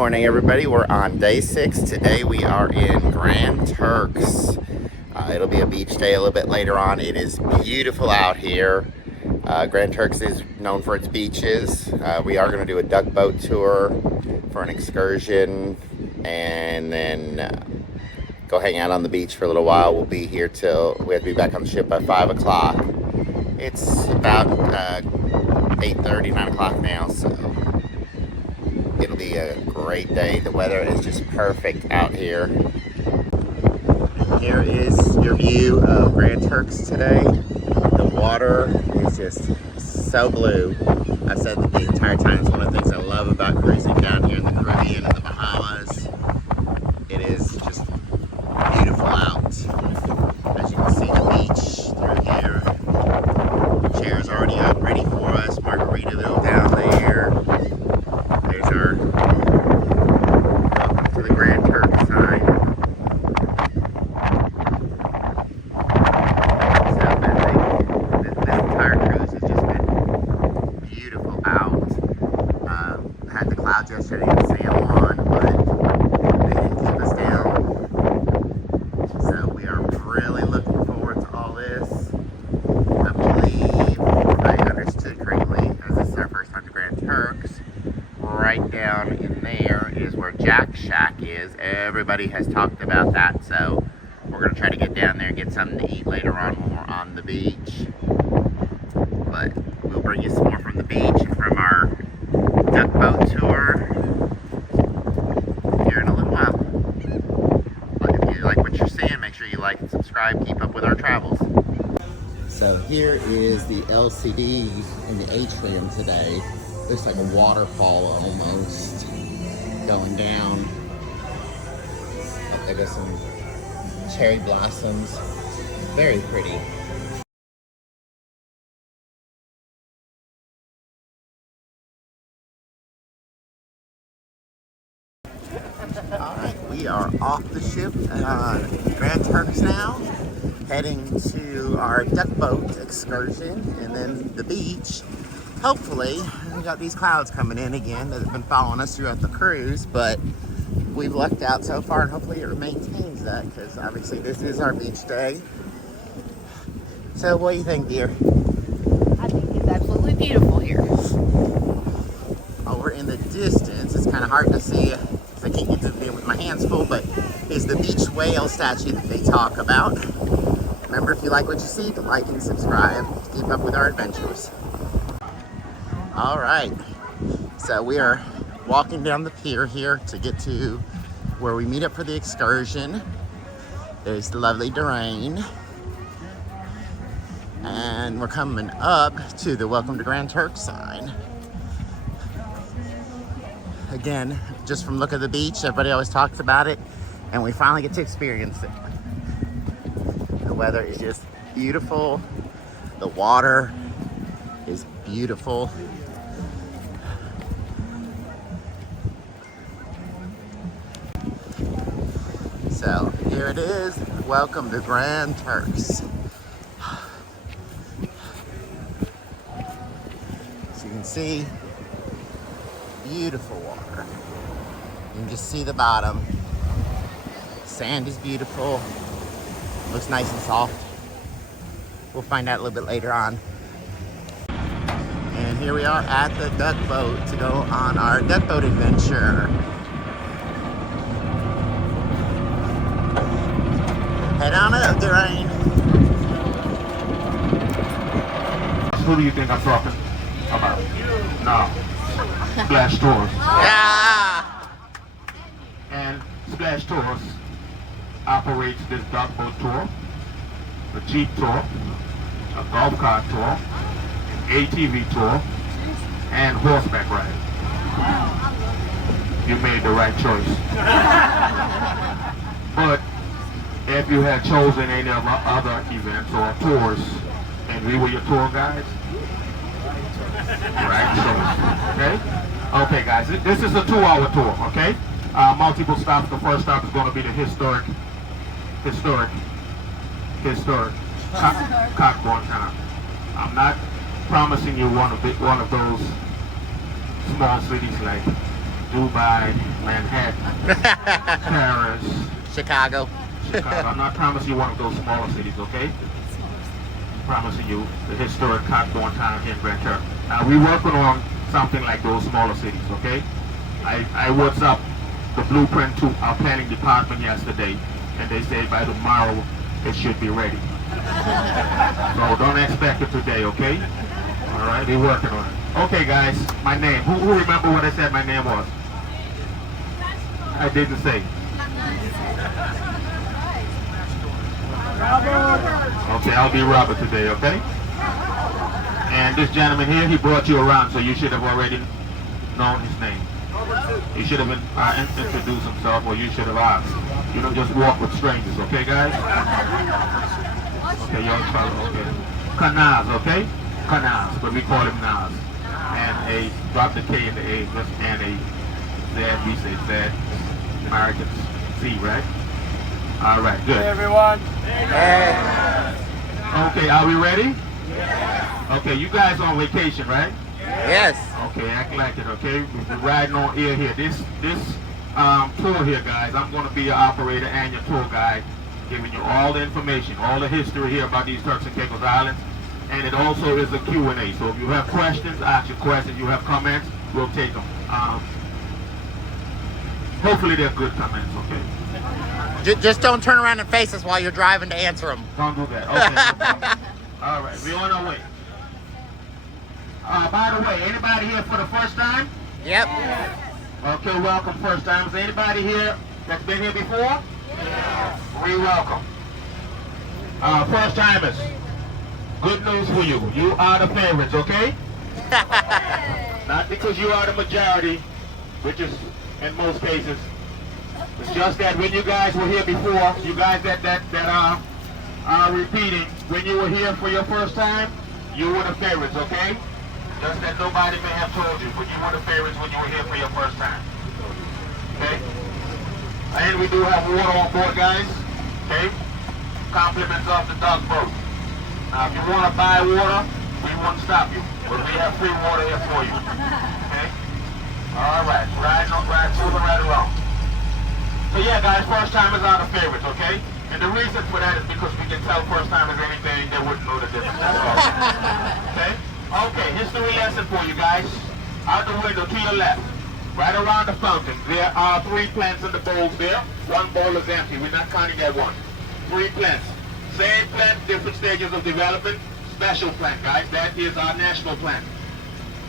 morning, everybody. We're on day 6. Today we are in Grand Turks. It'll be a beach day a little bit later on. It is beautiful out here. Grand Turks is known for its beaches. We are going to do a duck boat tour for an excursion and then go hang out on the beach for a little while. We'll be here till we have to be back on the ship by 5 o'clock. It's about 8:30, 9 o'clock now, so it'll be a great day. The weather is just perfect out here. Here is your view of Grand Turks today. The water is just so blue. I've said that the entire time. It's one of the things I love about cruising down here in the Caribbean and the Bahamas. It is just beautiful out. As you can see, the beach through here. Chairs already up, ready for us. Margaritaville down there. There's our welcome to the Grand Turks sign. So this entire cruise has just been beautiful out. Had the clouds yesterday and sail on, but they didn't keep us down. So we are really looking forward to all this. I believe, if I understood correctly, as this is our first time to Grand Turks, right down in there is where Jack Shack is. Everybody has talked about that, so we're going to try to get down there and get something to eat later on when we're on the beach. But we'll bring you some more from the beach and from our duck boat tour here in a little while. But if you like what you're seeing, make sure you like and subscribe. Keep up with our travels. So here is the LCD in the atrium today. Looks like a waterfall almost going down. There goes some cherry blossoms. Very pretty. Alright, we are off the ship on Grand Turks now, heading to our duck boat excursion and then the beach. Hopefully, we got these clouds coming in again that have been following us throughout the cruise, but we've lucked out so far, and hopefully it maintains that, because obviously this is our beach day. So what do you think, dear? I think it's absolutely beautiful here. Over in the distance, it's kind of hard to see, because I can't get to the video with my hands full, but is the beach whale statue that they talk about. Remember, if you like what you see, to like and subscribe to keep up with our adventures. All right, so we are walking down the pier here to get to where we meet up for the excursion. There's the lovely Doreen. And we're coming up to the Welcome to Grand Turks sign. Again, just from look of the beach, everybody always talks about it, and we finally get to experience it. The weather is just beautiful. The water is beautiful. So here it is. Welcome to Grand Turks. As you can see, beautiful water. You can just see the bottom. Sand is beautiful. Looks nice and soft. We'll find out a little bit later on. And here we are at the duck boat to go on our duck boat adventure. Head on up, Doreen. Who do you think I'm talking about? No. Splash Tours. Yeah! And Splash Tours operates this duck boat tour, a Jeep tour, a golf cart tour, an ATV tour, and horseback riding. You made the right choice. But if you had chosen any of our other events or tours, and we were your tour guides, right choice, okay? Okay, guys, this is a 2-hour tour, okay? Multiple stops. The first stop is going to be the historic Cockburn Town. I'm not promising you one of those small cities like Dubai, Manhattan, Paris, Chicago. Chicago. I'm not promising you one of those smaller cities, okay? I'm promising you the historic Cockborn town here in Grand Turks. Now we're working on something like those smaller cities, okay? I WhatsApp the blueprint to our planning department yesterday, and they say by tomorrow it should be ready. So don't expect it today, okay? All right, we're working on it. Okay, guys, my name. Who remember what I said my name was? I didn't say. Okay, I'll be Robert today, okay? And this gentleman here, he brought you around, so you should have already known his name. He should have introduced himself, or you should have asked. You don't just walk with strangers, okay, guys? Okay, young fellow, okay. Kanaz, okay? Kanaz, but we call him Nas. And a, drop the K in the A, just and a Z, we say Z. Americans, Z, right? All right, good. Hey, everyone. Hey. Okay, are we ready? Okay, you guys on vacation, right? Yes. Okay, act like it, okay? We're riding on air here. This tour here, guys, I'm going to be your operator and your tour guide, giving you all the information, all the history here about these Turks and Caicos Islands. And it also is a Q&A. So if you have questions, ask your questions. You have comments, we'll take them. Hopefully they're good comments, okay? Just don't turn around and face us while you're driving to answer them. Don't do that. Okay. All right, we're on our way. By the way, anybody here for the first time? Yep. Okay, welcome first timers. Anybody here that's been here before? Yes. Re-welcome. First timers, good news for you. You are the favorites, okay? Not because you are the majority, which is in most cases. It's just that when you guys were here before, you guys that are repeating, when you were here for your first time, you were the favorites, okay? Just that nobody may have told you, but you were the favorites when you were here for your first time. Okay? And we do have water on board, guys. Okay? Compliments of the duck boat. Now, if you want to buy water, we won't stop you. But we have free water here for you. Okay? All right. Moving right along. So yeah, guys, first timers are the favorites, okay? And the reason for that is because we can tell first timers anything, they wouldn't know the difference. That's all. Okay? Okay, history lesson for you guys. Out the window to your left, right around the fountain, there are 3 plants in the bowls there. 1 bowl is empty. We're not counting that one. 3 plants. Same plant, different stages of development. Special plant, guys. That is our national plant.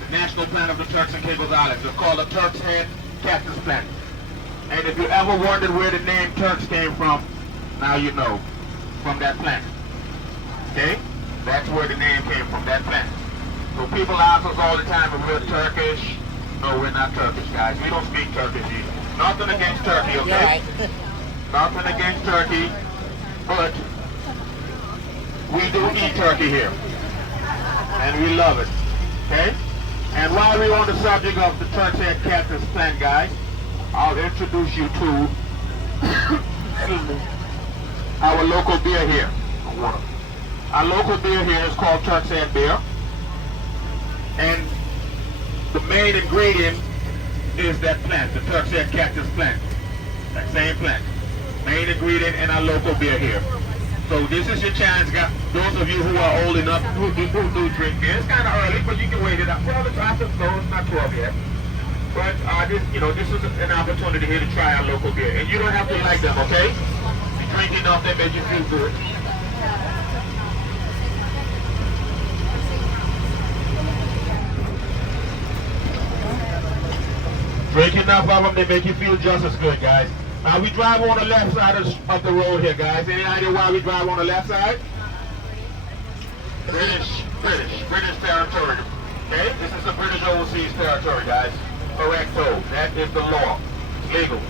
The national plant of the Turks and Caicos Islands. It's called the Turk's Head Cactus Plant. And if you ever wondered where the name Turks came from, now you know. From that plant. Okay? That's where the name came from, that plant. So people ask us all the time if we're Turkish. No, we're not Turkish, guys. We don't speak Turkish either. Nothing against Turkey, okay? Right. Nothing against Turkey, but we do eat turkey here. And we love it, okay? And while we're on the subject of the Turk's Head Cactus plant, guys, I'll introduce you to our local beer here. Our local beer here is called Turk's Head Beer. And the main ingredient is that plant, the Turk's Head Cactus plant. That same plant. Main ingredient in our local beer here. So this is your chance, guys. Those of you who are old enough who do drink beer. It's kind of early, but you can wait it up. Well, it's after no, it's not 12 yet. But this is an opportunity here to try our local beer. And you don't have to like them, okay? You drink enough, they make you feel good. Drink enough of them, they make you feel just as good, guys. Now we drive on the left side of the road here, guys. Any idea why we drive on the left side? British territory. Okay? This is the British overseas territory, guys. Correcto. That is the law. It's legal.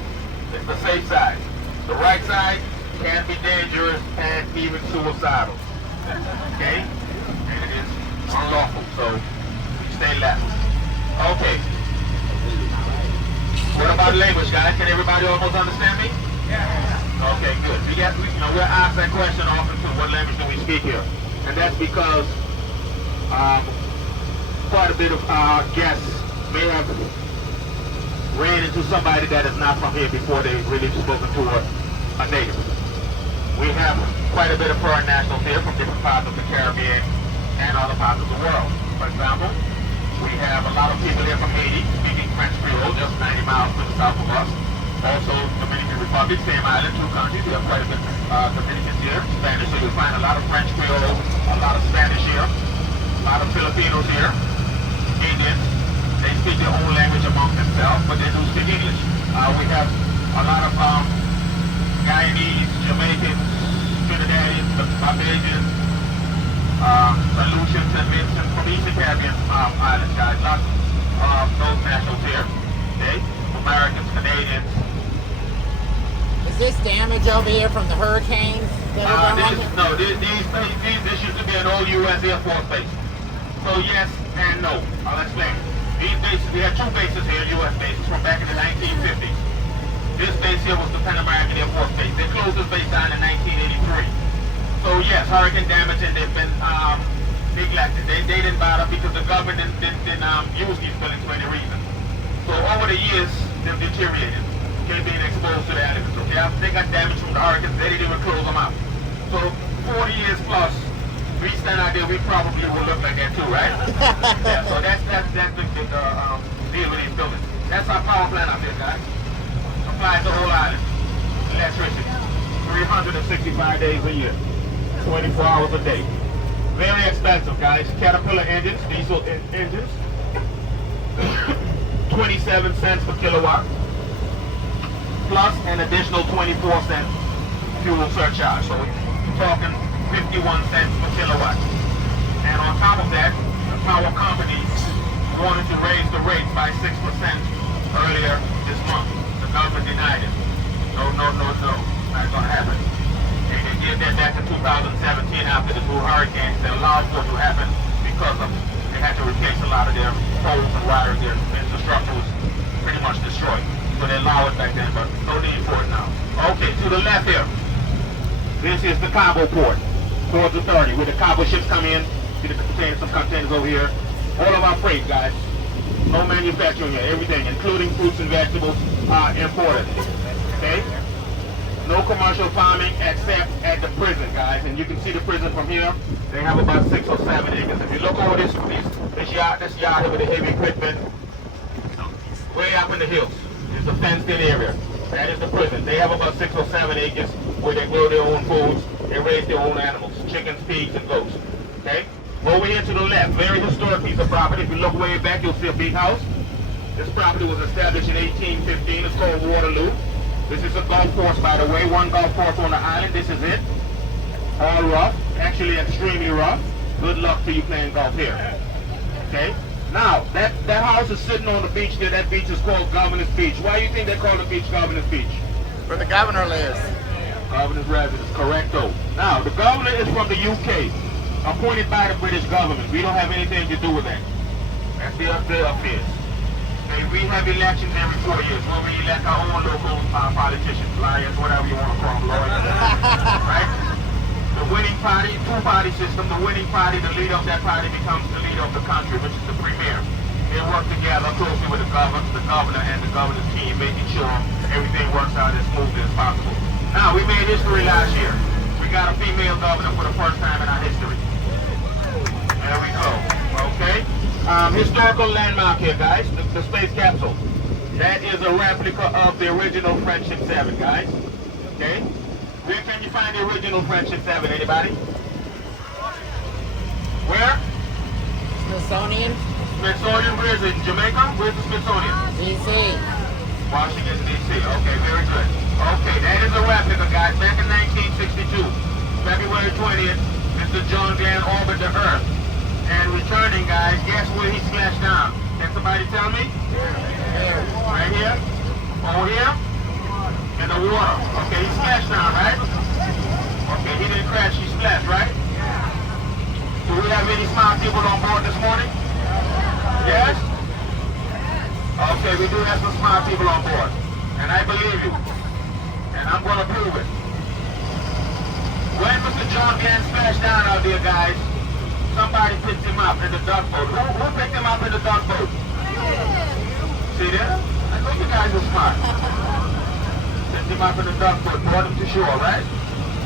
It's the safe side. The right side can be dangerous and even suicidal. Okay? And it is unlawful, so stay left. Okay. What about language, guys? Can everybody almost understand me? Yeah. Okay, good. We're asked that question often too. What language do we speak here? And that's because quite a bit of our guests may have ran into somebody that is not from here before they really spoken to a native. We have quite a bit of foreign nationals here from different parts of the Caribbean and other parts of the world. For example, we have a lot of people here from Haiti speaking French Creole, just 90 miles to the south of us. Also, Dominican Republic, same island, two countries. We have quite a bit of Dominicans here. Spanish, so you'll find a lot of French Creole, a lot of Spanish here, a lot of Filipinos here, Indians. They speak their own language amongst themselves, but they do speak English. We have a lot of Guyanese, Jamaicans, Trinidadians, Barbadians, St. Lucians, and Vincent from the Eastern Caribbean islands, guys. Lots of those nationals here. Okay? Americans, Canadians. Is this damage over here from the hurricanes? This used to be an old U.S. Air Force base. So yes and no. I'll explain. These bases, we had two bases here, U.S. bases, from back in the 1950s. This base here was the Pan American Air Force Base. They closed this base down in 1983. So yes, hurricane damage, and they've been neglected. They didn't bother because the government didn't use these buildings for any reason. So over the years, they've deteriorated. Okay, being exposed to the elements. Okay, they got damaged from the hurricanes. They didn't even close them out. So 40 years plus, we stand out there, we probably will look like that too, right? Yeah, so that's the deal with these buildings. That's our power plant out there, guys. Supplies the whole island. Electricity. 365 days a year. 24 hours a day. Very expensive, guys. Caterpillar engines, diesel engines. 27 cents per kilowatt. Plus an additional 24 cent fuel surcharge. So we're talking 51 cents per kilowatt. And on top of that, the power company wanted to raise the rates by 6% earlier this month. The government denied it. No. Not gonna happen. And they did that back in 2017 after the two hurricanes that allowed for it to happen because of they had to replace a lot of their poles and wiring. Their infrastructure was pretty much destroyed. So they allowed it back then, but no need for it now. Okay, to the left here. This is the cargo port. Ports Authority, where the cargo ships come in. See the containers, some containers over here. All of our freight, guys. No manufacturing here. Everything, including fruits and vegetables, are imported. Okay? No commercial farming except at the prison, guys. And you can see the prison from here. They have about 6 or 7 acres. If you look over this yard here with the heavy equipment, way up in the hills. It's a fenced-in area. That is the prison. They have about 6 or 7 acres where they grow their own foods. They raise their own animals, chickens, pigs, and goats. Okay? Over here to the left, very historic piece of property. If you look way back, you'll see a big house. This property was established in 1815. It's called Waterloo. This is a golf course, by the way. One golf course on the island. This is it. All rough. Actually extremely rough. Good luck to you playing golf here. Okay? Now, that house is sitting on the beach there. That beach is called Governor's Beach. Why do you think they call the beach Governor's Beach? Where the governor lives. Governor's residence, correcto. Now, the governor is from the UK, appointed by the British government. We don't have anything to do with that. That's their affairs. Okay, we have elections every 4 years where we elect our own local politicians, liars, whatever you want to call them, lawyers. Right? The winning party, two-party system, the winning party, the leader of that party becomes the leader of the country, which is the premier. They work together closely with the governor and the governor's team, making sure everything works out as smoothly as possible. Now, we made history last year. We got a female governor for the first time in our history. There we go. Okay? Historical landmark here, guys. The space capsule. That is a replica of the original Friendship 7, guys. Okay? Where can you find the original Friendship 7? Anybody? Where? Smithsonian? Smithsonian, where is it? Jamaica? Where's the Smithsonian? D.C. Washington, D.C. Okay, very good. Okay, that is a replica, guys. Back in 1962, February 20th, Mr. John Glenn orbited the Earth. And returning, guys, guess where he splashed down? Can somebody tell me? Right here? Over here? In the water. Okay, he splashed down, right? Okay, he didn't crash, he splashed, right? Do we have any smart people on board this morning? Yes? Okay, we do have some smart people on board. And I believe you. And I'm going to prove it. When Mr. John Glenn splashed down out there, guys, somebody picked him up in the duck boat. Who picked him up in the duck boat? See there? I know you guys are smart. Sent him up in the duck boat, brought him to shore, right?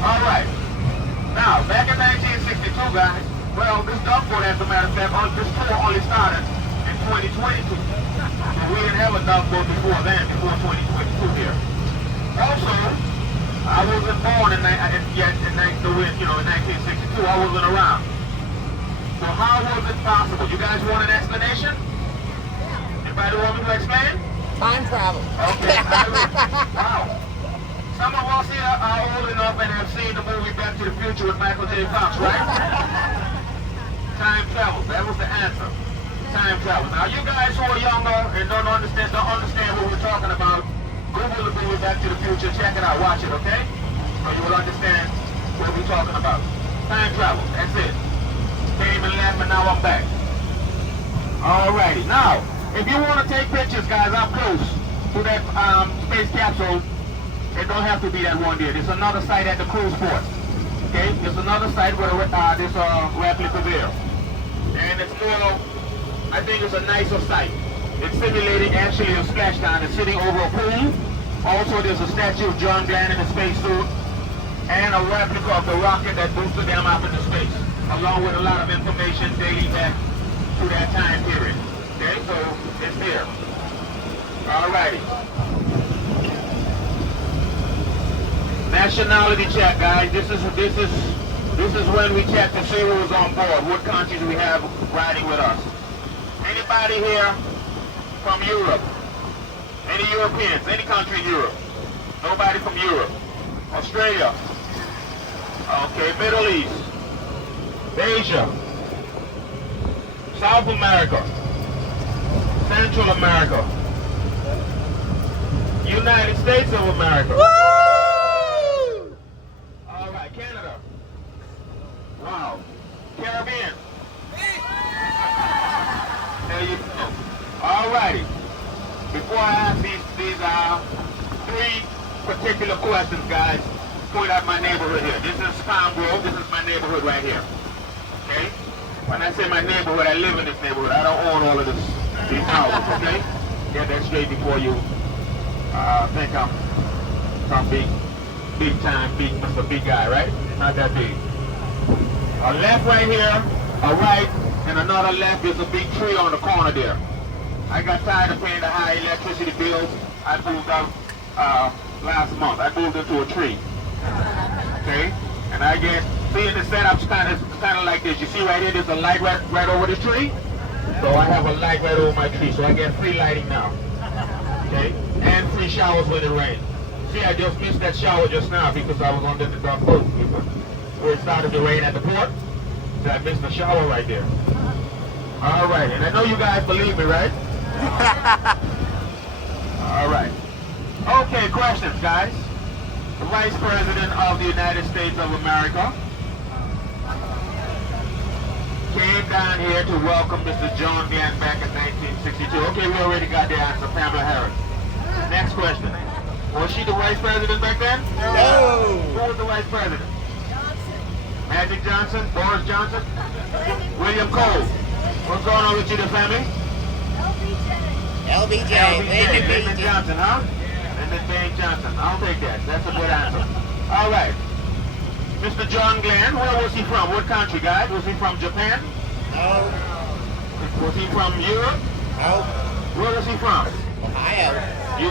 All right. Now, back in 1962, guys, well, this duck boat, as a matter of fact, this tour only started in 2022. So we didn't have a duck boat before then, before 2022 here. Also, I wasn't born in 1962. I wasn't around. So how was it possible? You guys want an explanation? Anybody want me to explain? Time travel. Okay. Wow. Some of us here are old enough and have seen the movie Back to the Future with Michael J. Fox, right? Time travel. That was the answer. Time travel. Now, you guys who are younger and don't understand what we're talking about, Google the movie Back to the Future. Check it out. Watch it, okay? So you will understand what we're talking about. Time travel. That's it. Came and left, and now I'm back. Alrighty. Now, if you want to take pictures, guys, up close to that space capsule, it don't have to be that one there. There's another site at the cruise port. Okay? There's another site where there's a replica there. And it's more, I think it's a nicer site. It's simulating actually a splashdown. It's sitting over a pool. Also, there's a statue of John Glenn in a spacesuit. And a replica of the rocket that boosted them up into space, along with a lot of information dating back to that time period. Okay, so it's there. Alrighty. Nationality check, guys. This is when we check to see who's on board, what countries we have riding with us. Anybody here from Europe? Any Europeans? Any country in Europe? Nobody from Europe. Australia. Okay, Middle East. Asia. South America. Central America. United States of America. Woo! All right, Canada. Wow. Caribbean. There you go. All righty. Before I ask these three particular questions, guys, point out my neighborhood here. This is Palm Grove. This is my neighborhood right here. Okay? When I say my neighborhood, I live in this neighborhood. I don't own all of these houses, okay? Get that straight before you think I'm big time, Mr. Big Guy, right? Not that big. A left right here, a right, and another left. There's a big tree on the corner there. I got tired of paying the high electricity bills. I moved out last month. I moved into a tree. Okay? And I get, seeing the setup's kind of like this. You see right here, there's a light right over the tree. So I have a light right over my tree. So I get free lighting now. Okay? And free showers when it rains. See, I just missed that shower just now because I was under the dark boat where it started to rain at the port. So I missed the shower right there. All right, and I know you guys believe me, right? All right. Okay, questions, guys. The Vice President of the United States of America came down here to welcome Mr. John Glenn back in 1962. Okay, we already got the answer, Pamela Harris. Next question. Was she the Vice President back then? No. Who was the Vice President? Magic Johnson? Boris Johnson? William Cole? What's going on with you, the family? LBJ. Lyndon Johnson, huh? Lyndon Baines Johnson. I'll take that. That's a good answer. All right. Mr. John Glenn, where was he from? What country, guys? Was he from Japan? No. Was he from Europe? No. Where was he from? Ohio.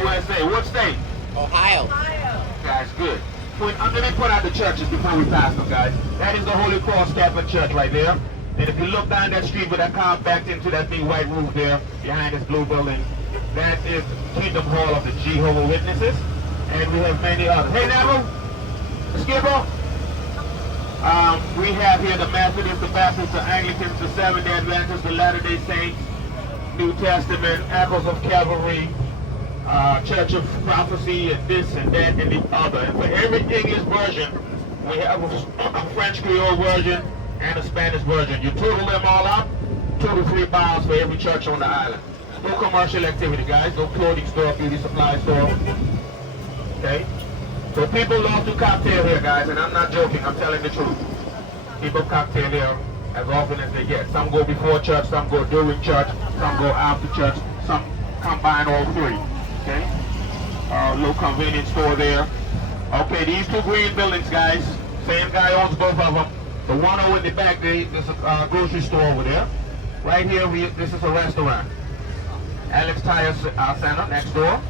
USA. What state? Ohio. Guys, good. Let me put out the churches before we pass them, guys. That is the Holy Cross Catholic Church right there. And if you look down that street with that car backed into that big white roof there, behind this blue building, that is Kingdom Hall of the Jehovah's Witnesses. And we have many others. Hey, Neville, Skipper. We have here the Methodists, the Baptists, the Anglicans, the Seventh-day Adventists, the Latter-day Saints, New Testament, Apples of Calvary, Church of Prophecy, and this and that and the other. And for every English version, we have a French Creole version and a Spanish version. You total them all up, $2 to $3 for every church on the island. No commercial activity, guys. No clothing store, beauty supply store. Okay? So people love to cocktail here, guys, and I'm not joking. I'm telling the truth. People cocktail here as often as they get. Some go before church, some go during church, some go after church, some combine all three. Okay. Little convenience store there. Okay, these two green buildings, guys. Same guy owns both of them. The one over in the back, there's a grocery store over there. Right here, this is a restaurant. Alex Tire Center next door.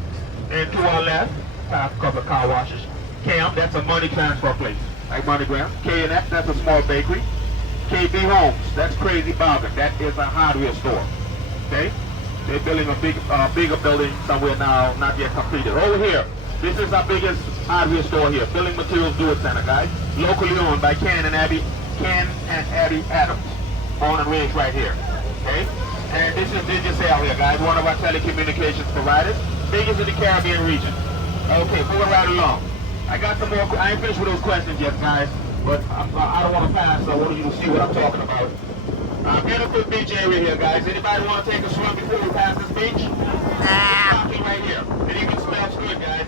And to our left, a couple of car washes. Cam, that's a money transfer place, like MoneyGram. K&X, that's a small bakery. KB Homes, that's Crazy Bargain. That is a hardware store. Okay? They're building a bigger building somewhere now, not yet completed. Over here, this is our biggest hardware store here. Building Materials Do It Center, guys. Locally owned by Ken and Abby Adams. Born and raised right here. Okay? And this is Digicel here, guys. One of our telecommunications providers. Biggest in the Caribbean region. Okay, moving right along. I got some more. I ain't finished with those questions yet, guys. But I don't want to pass. So I want you to see what I'm talking about. Beautiful beach area here, guys. Anybody want to take a swim before we pass this beach? Parking right here. It even smells good, guys.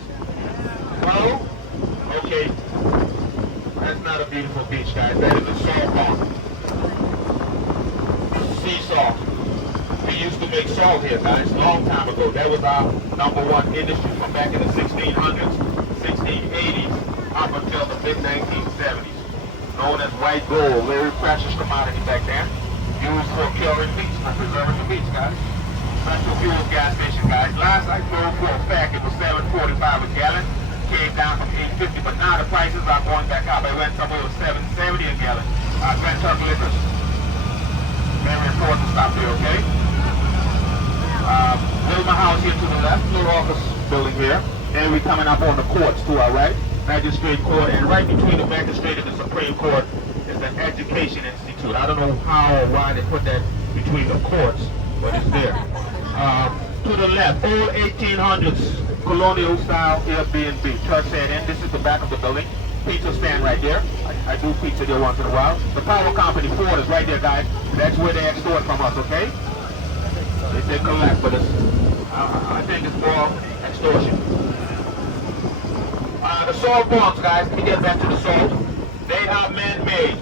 Oh, okay. That's not a beautiful beach, guys. That is a salt pond. Sea salt. We used to make salt here, guys, a long time ago. That was our #1 industry from back in the 1600s, 1680s, up until the mid-1970s. Known as white gold, very precious commodity back then. Used for curing meats, for preserving the meats, guys. Special fuels gas station, guys. Last I know for a fact it was $7.45 a gallon. Came down from $8.50, but now the prices are going back up. It went somewhere with $7.70 a gallon. Grand Turks liquors. Very important to stop there, okay? Wilma House here to the left, little office building here. And we're coming up on the courts to our right. Magistrate Court, and right between the Magistrate and the Supreme Court is the Education Institute. I don't know how or why they put that between the courts, but it's there. To the left, old 1800s colonial style Airbnb. Turks Head Inn. This is the back of the building. Pizza stand right there. I do pizza there once in a while. The power company, Ford, is right there, guys. That's where they extort from us, okay? They collect, but it's, I think it's more extortion. The salt ponds, guys, let me get back to the salt. They are man-made,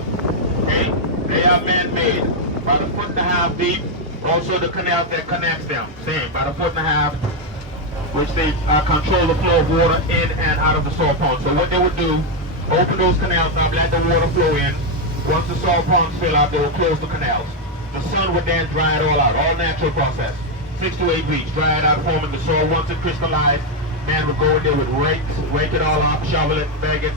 okay? They are man-made. About 1.5 feet deep. Also the canal that connects them, same, about 1.5 feet, which they control the flow of water in and out of the salt pond. So what they would do, open those canals up, let the water flow in. Once the salt ponds fill up, they will close the canals. The sun would then dry it all out, all natural process. 6 to 8 weeks, dry it out, forming the soil. Once it crystallized, man would go in there with rakes, rake it all off, shovel it, bag it,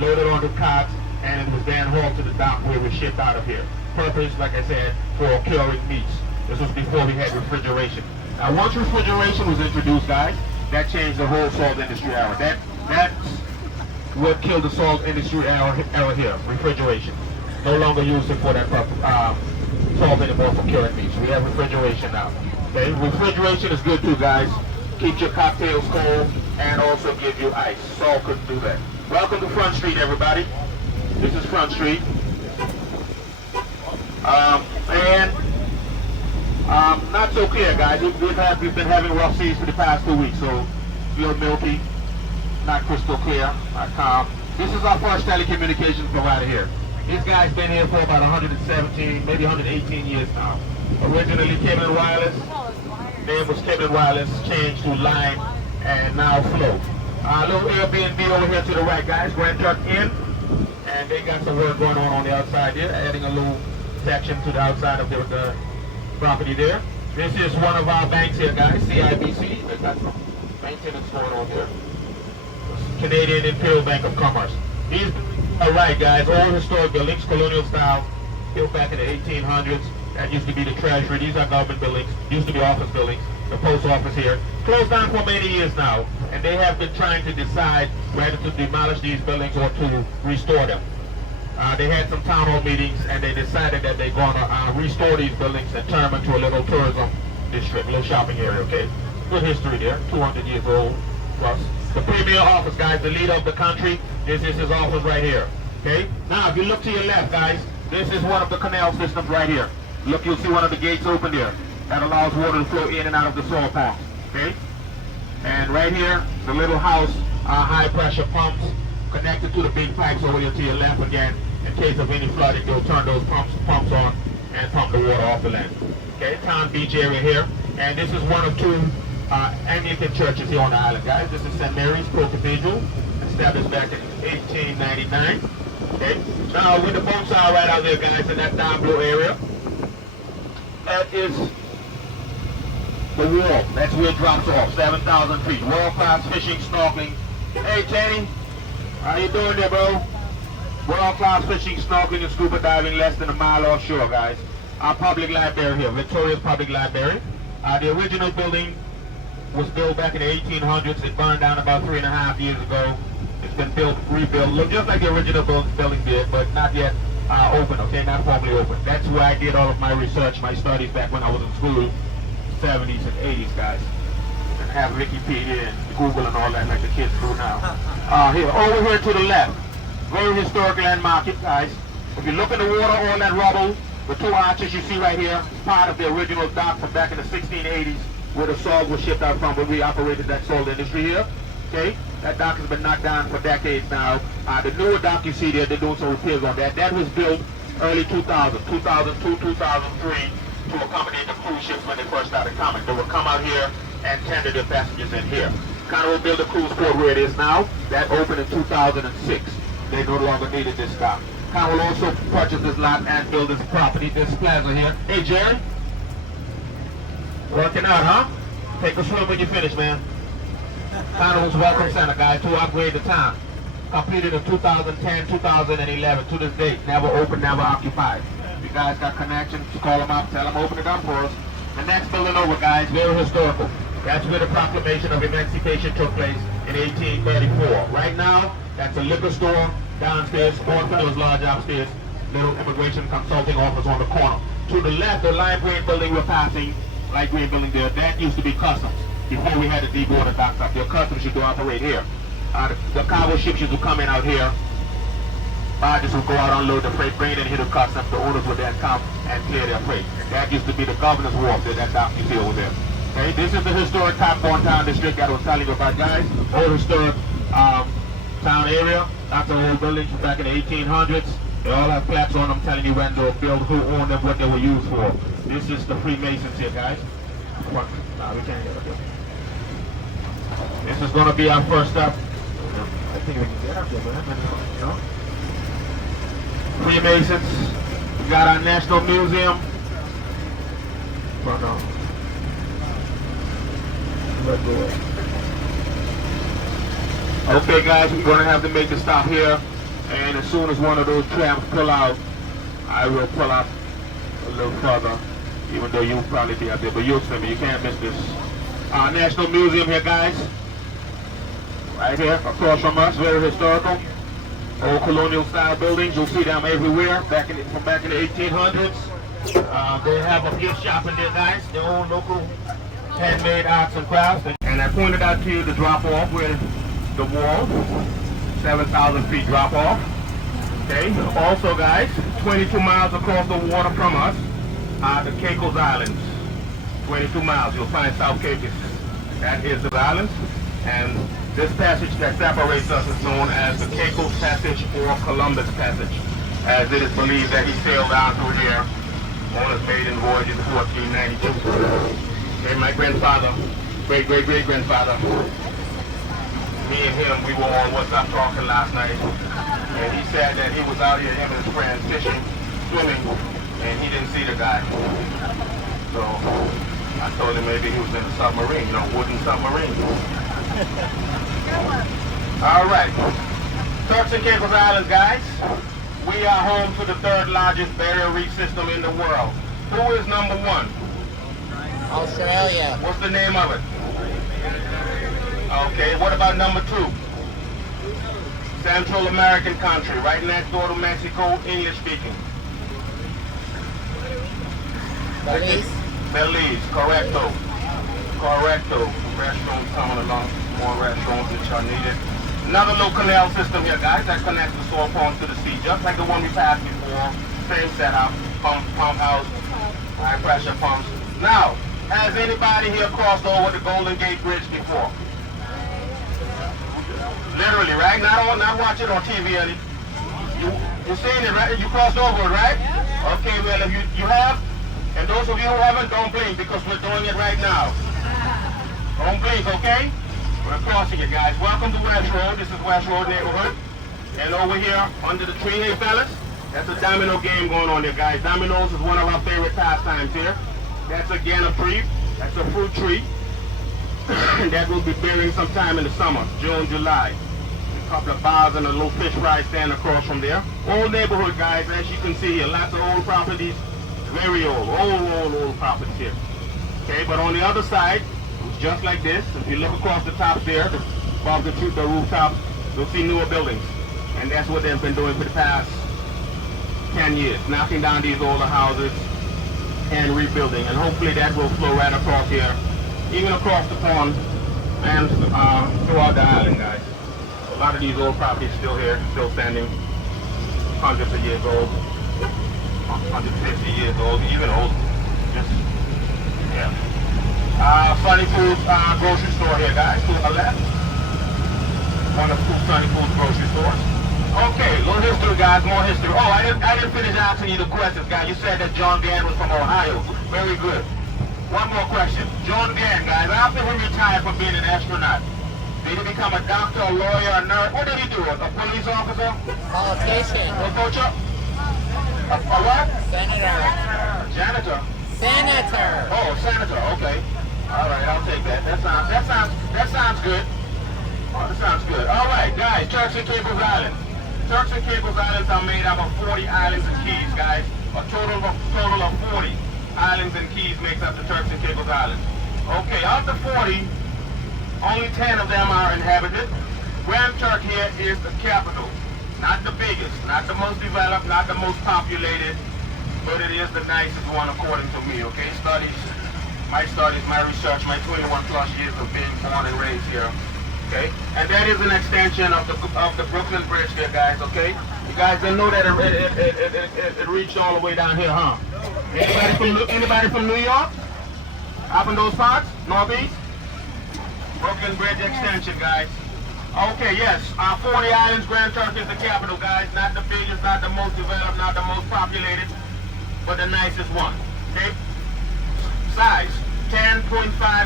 load it onto carts, and it was then hauled to the dock where it was shipped out of here. Purpose, like I said, for curing meats. This was before we had refrigeration. Now, once refrigeration was introduced, guys, that changed the whole salt industry era. That's what killed the salt industry era here, refrigeration. No longer used it for that purpose, salt anymore for curing meats. We have refrigeration now. Okay? Refrigeration is good too, guys. Keep your cocktails cold and also give you ice. Salt couldn't do that. Welcome to Front Street, everybody. This is Front Street. Not so clear, guys. We've been having rough seas for the past 2 weeks, so it's a little milky, not crystal clear, not calm. This is our first telecommunications provider here. This guy's been here for about 117, maybe 118 years now. Originally Cable Wireless, name was Cable Wireless, changed to Line, and now Flow. A little Airbnb over here to the right, guys, Grand Turks Inn, and they got some work going on the outside there, adding a little section to the outside of the property there. This is one of our banks here, guys, CIBC. They've got some maintenance going on here. Canadian Imperial Bank of Commerce. These are right, guys, old historic buildings, colonial style, built back in the 1800s. That used to be the Treasury. These are government buildings. Used to be office buildings. The post office here. Closed down for many years now, and they have been trying to decide whether to demolish these buildings or to restore them. They had some town hall meetings, and they decided that they're going to restore these buildings and turn them into a little tourism district, a little shopping area, okay? Good history there, 200 years old plus. The premier office, guys, the leader of the country, this is his office right here, okay? Now, if you look to your left, guys, this is one of the canal systems right here. Look, you'll see one of the gates open there. That allows water to flow in and out of the soil ponds, okay? And right here, the little house, high pressure pumps connected to the big pipes over here to your left again. In case of any flooding, they'll turn those pumps on and pump the water off the land. Okay, town beach area here. And this is one of 2 Anglican churches here on the island, guys. This is St. Mary's Pro Cathedral, established back in 1899. Okay, now where the boats are right out there, guys, in that dark blue area, that is the wall. That's where it drops off, 7,000 feet. World-class fishing, snorkeling. Hey, Teddy, how you doing there, bro? World-class fishing, snorkeling, and scuba diving less than a mile offshore, guys. Our public library here, Victoria's Public Library. The original building was built back in the 1800s. It burned down about 3.5 years ago. It's been built, rebuilt, look just like the original building did, but not yet open, okay, not formally open. That's where I did all of my research, my studies back when I was in school, 70s and 80s, guys. And have Wikipedia and Google and all that like the kids do now. Here, over here to the left, very historic landmark, guys. If you look in the water, all that rubble, the two arches you see right here, part of the original dock from back in the 1680s, where the salt was shipped out from, where we operated that salt industry here. Okay, that dock has been knocked down for decades now. The newer dock you see there, they're doing some repairs on that. That was built early 2000, 2002, 2003 to accommodate the cruise ships when they first started coming. They would come out here and tender their passengers in here. Carnival built a cruise port where it is now. That opened in 2006. They no longer needed this dock. Carnival also purchased this lot and built this property, this plaza here. Hey, Jerry. Working out, huh? Take a swim when you finish, man. Carnival's Welcome Center, guys, to upgrade the town. Completed in 2010, 2011, to this date. Never opened, never occupied. If you guys got connections, call them up, tell them open it up for us. The next building over, guys, very historical. That's where the proclamation of emancipation took place in 1834. Right now, that's a liquor store downstairs, Sportfellows Lodge upstairs, little immigration consulting office on the corner. To the left, the light green building we're passing, light green building there, that used to be customs. Before we had the deep water docks up there, customs used to operate here. The cargo ships used to come in out here. Barges would go out, unload the freight, bring it in here to customs. The owners would then come and clear their freight. That used to be the governor's wharf there, that dock you see over there. Okay, this is the historic Top Town district that I was telling you about, guys. Old historic town area. Lots of old buildings from back in the 1800s. They all have plaques on them telling you when they were built, who owned them, what they were used for. This is the Freemasons here, guys. Nah, we can't get up there. This is going to be our first step. I think we can get up there, man. You know? Freemasons. We got our National Museum. Okay, guys, we're going to have to make the stop here. And as soon as one of those trams pull out, I will pull up a little further. Even though you'll probably be out there, but you'll see me. You can't miss this. National Museum here, guys. Right here, across from us, very historical. Old colonial style buildings, you'll see them everywhere, from back in the 1800s. They have a gift shop in there, guys. Their own local handmade arts and crafts. And I pointed out to you the drop off with the wall, 7,000 feet drop off. Okay, also guys, 22 miles across the water from us are the Caicos Islands. 22 miles, you'll find South Caicos. That is the islands. And this passage that separates us is known as the Caicos Passage or Columbus Passage, as it is believed that he sailed down through here on his maiden voyage in 1492. Okay, my grandfather, great-great-great-grandfather, me and him, we were on WhatsApp talking last night, and he said that he was out here, him and his friends, fishing, swimming, and he didn't see the guy. So I told him maybe he was in a submarine, wooden submarine. All right, Turks and Caicos Islands, guys. We are home to the third largest barrier reef system in the world. Who is number one? Australia. What's the name of it? Okay, what about number two? Central American country, right next door to Mexico, English speaking. Belize. Belize, correcto. Correcto. Restaurants coming along, more restaurants which are needed. Another little canal system here, guys, that connects the soil ponds to the sea, just like the one we passed before. Same setup, pump house, high pressure pumps. Now, has anybody here crossed over the Golden Gate Bridge before? Literally, right? Not watch it on TV, Eddie. You seen it, right? You crossed over it, right? Yeah. Okay, well, if you have, and those of you who haven't, don't blink, because we're doing it right now. Home please, okay? We're crossing it, guys. Welcome to West Road. This is West Road neighborhood. And over here, under the tree, hey fellas, that's a domino game going on there, guys. Dominoes is one of our favorite pastimes here. That's a ganap tree. That's a fruit tree. And that will be bearing sometime in the summer, June, July. A couple of bars and a little fish fry stand across from there. Old neighborhood, guys, as you can see here. Lots of old properties. Very old properties here. Okay, but on the other side, it's just like this. If you look across the tops there, above the rooftop, you'll see newer buildings. And that's what they've been doing for the past 10 years, knocking down these older houses and rebuilding. And hopefully that will flow right across here, even across the pond and throughout the island, guys. A lot of these old properties still here, still standing, hundreds of years old, 150 years old, even old. Just, yeah. Sunny Foods grocery store here, guys, to our left. One of two Sunny Foods grocery stores. Okay, little history, guys, more history. Oh, I didn't finish asking you the questions, guys. You said that John Gann was from Ohio. Very good. One more question. John Gann, guys, after he retired from being an astronaut, did he become a doctor, a lawyer, a nurse? What did he do? A police officer? Politician. A coach? A what? Senator. Janitor? Senator. Oh, senator, okay. All right, I'll take that. That sounds good. Oh, that sounds good. All right, guys, Turks and Caicos Islands. Turks and Caicos Islands are made up of 40 islands and keys, guys. A total of 40 islands and keys makes up the Turks and Caicos Islands. Okay, of the 40, only 10 of them are inhabited. Grand Turk here is the capital. Not the biggest, not the most developed, not the most populated, but it is the nicest one according to me, okay? My research, my 21 plus years of being born and raised here, okay? And that is an extension of the Brooklyn Bridge here, guys, okay? You guys didn't know that it reached all the way down here, huh? Anybody from New York? Up in those parts? Northeast? Brooklyn Bridge extension, guys. Okay, yes, 40 islands, Grand Turk is the capital, guys. Not the biggest, not the most developed, not the most populated, but the nicest one, okay? Size, 10.5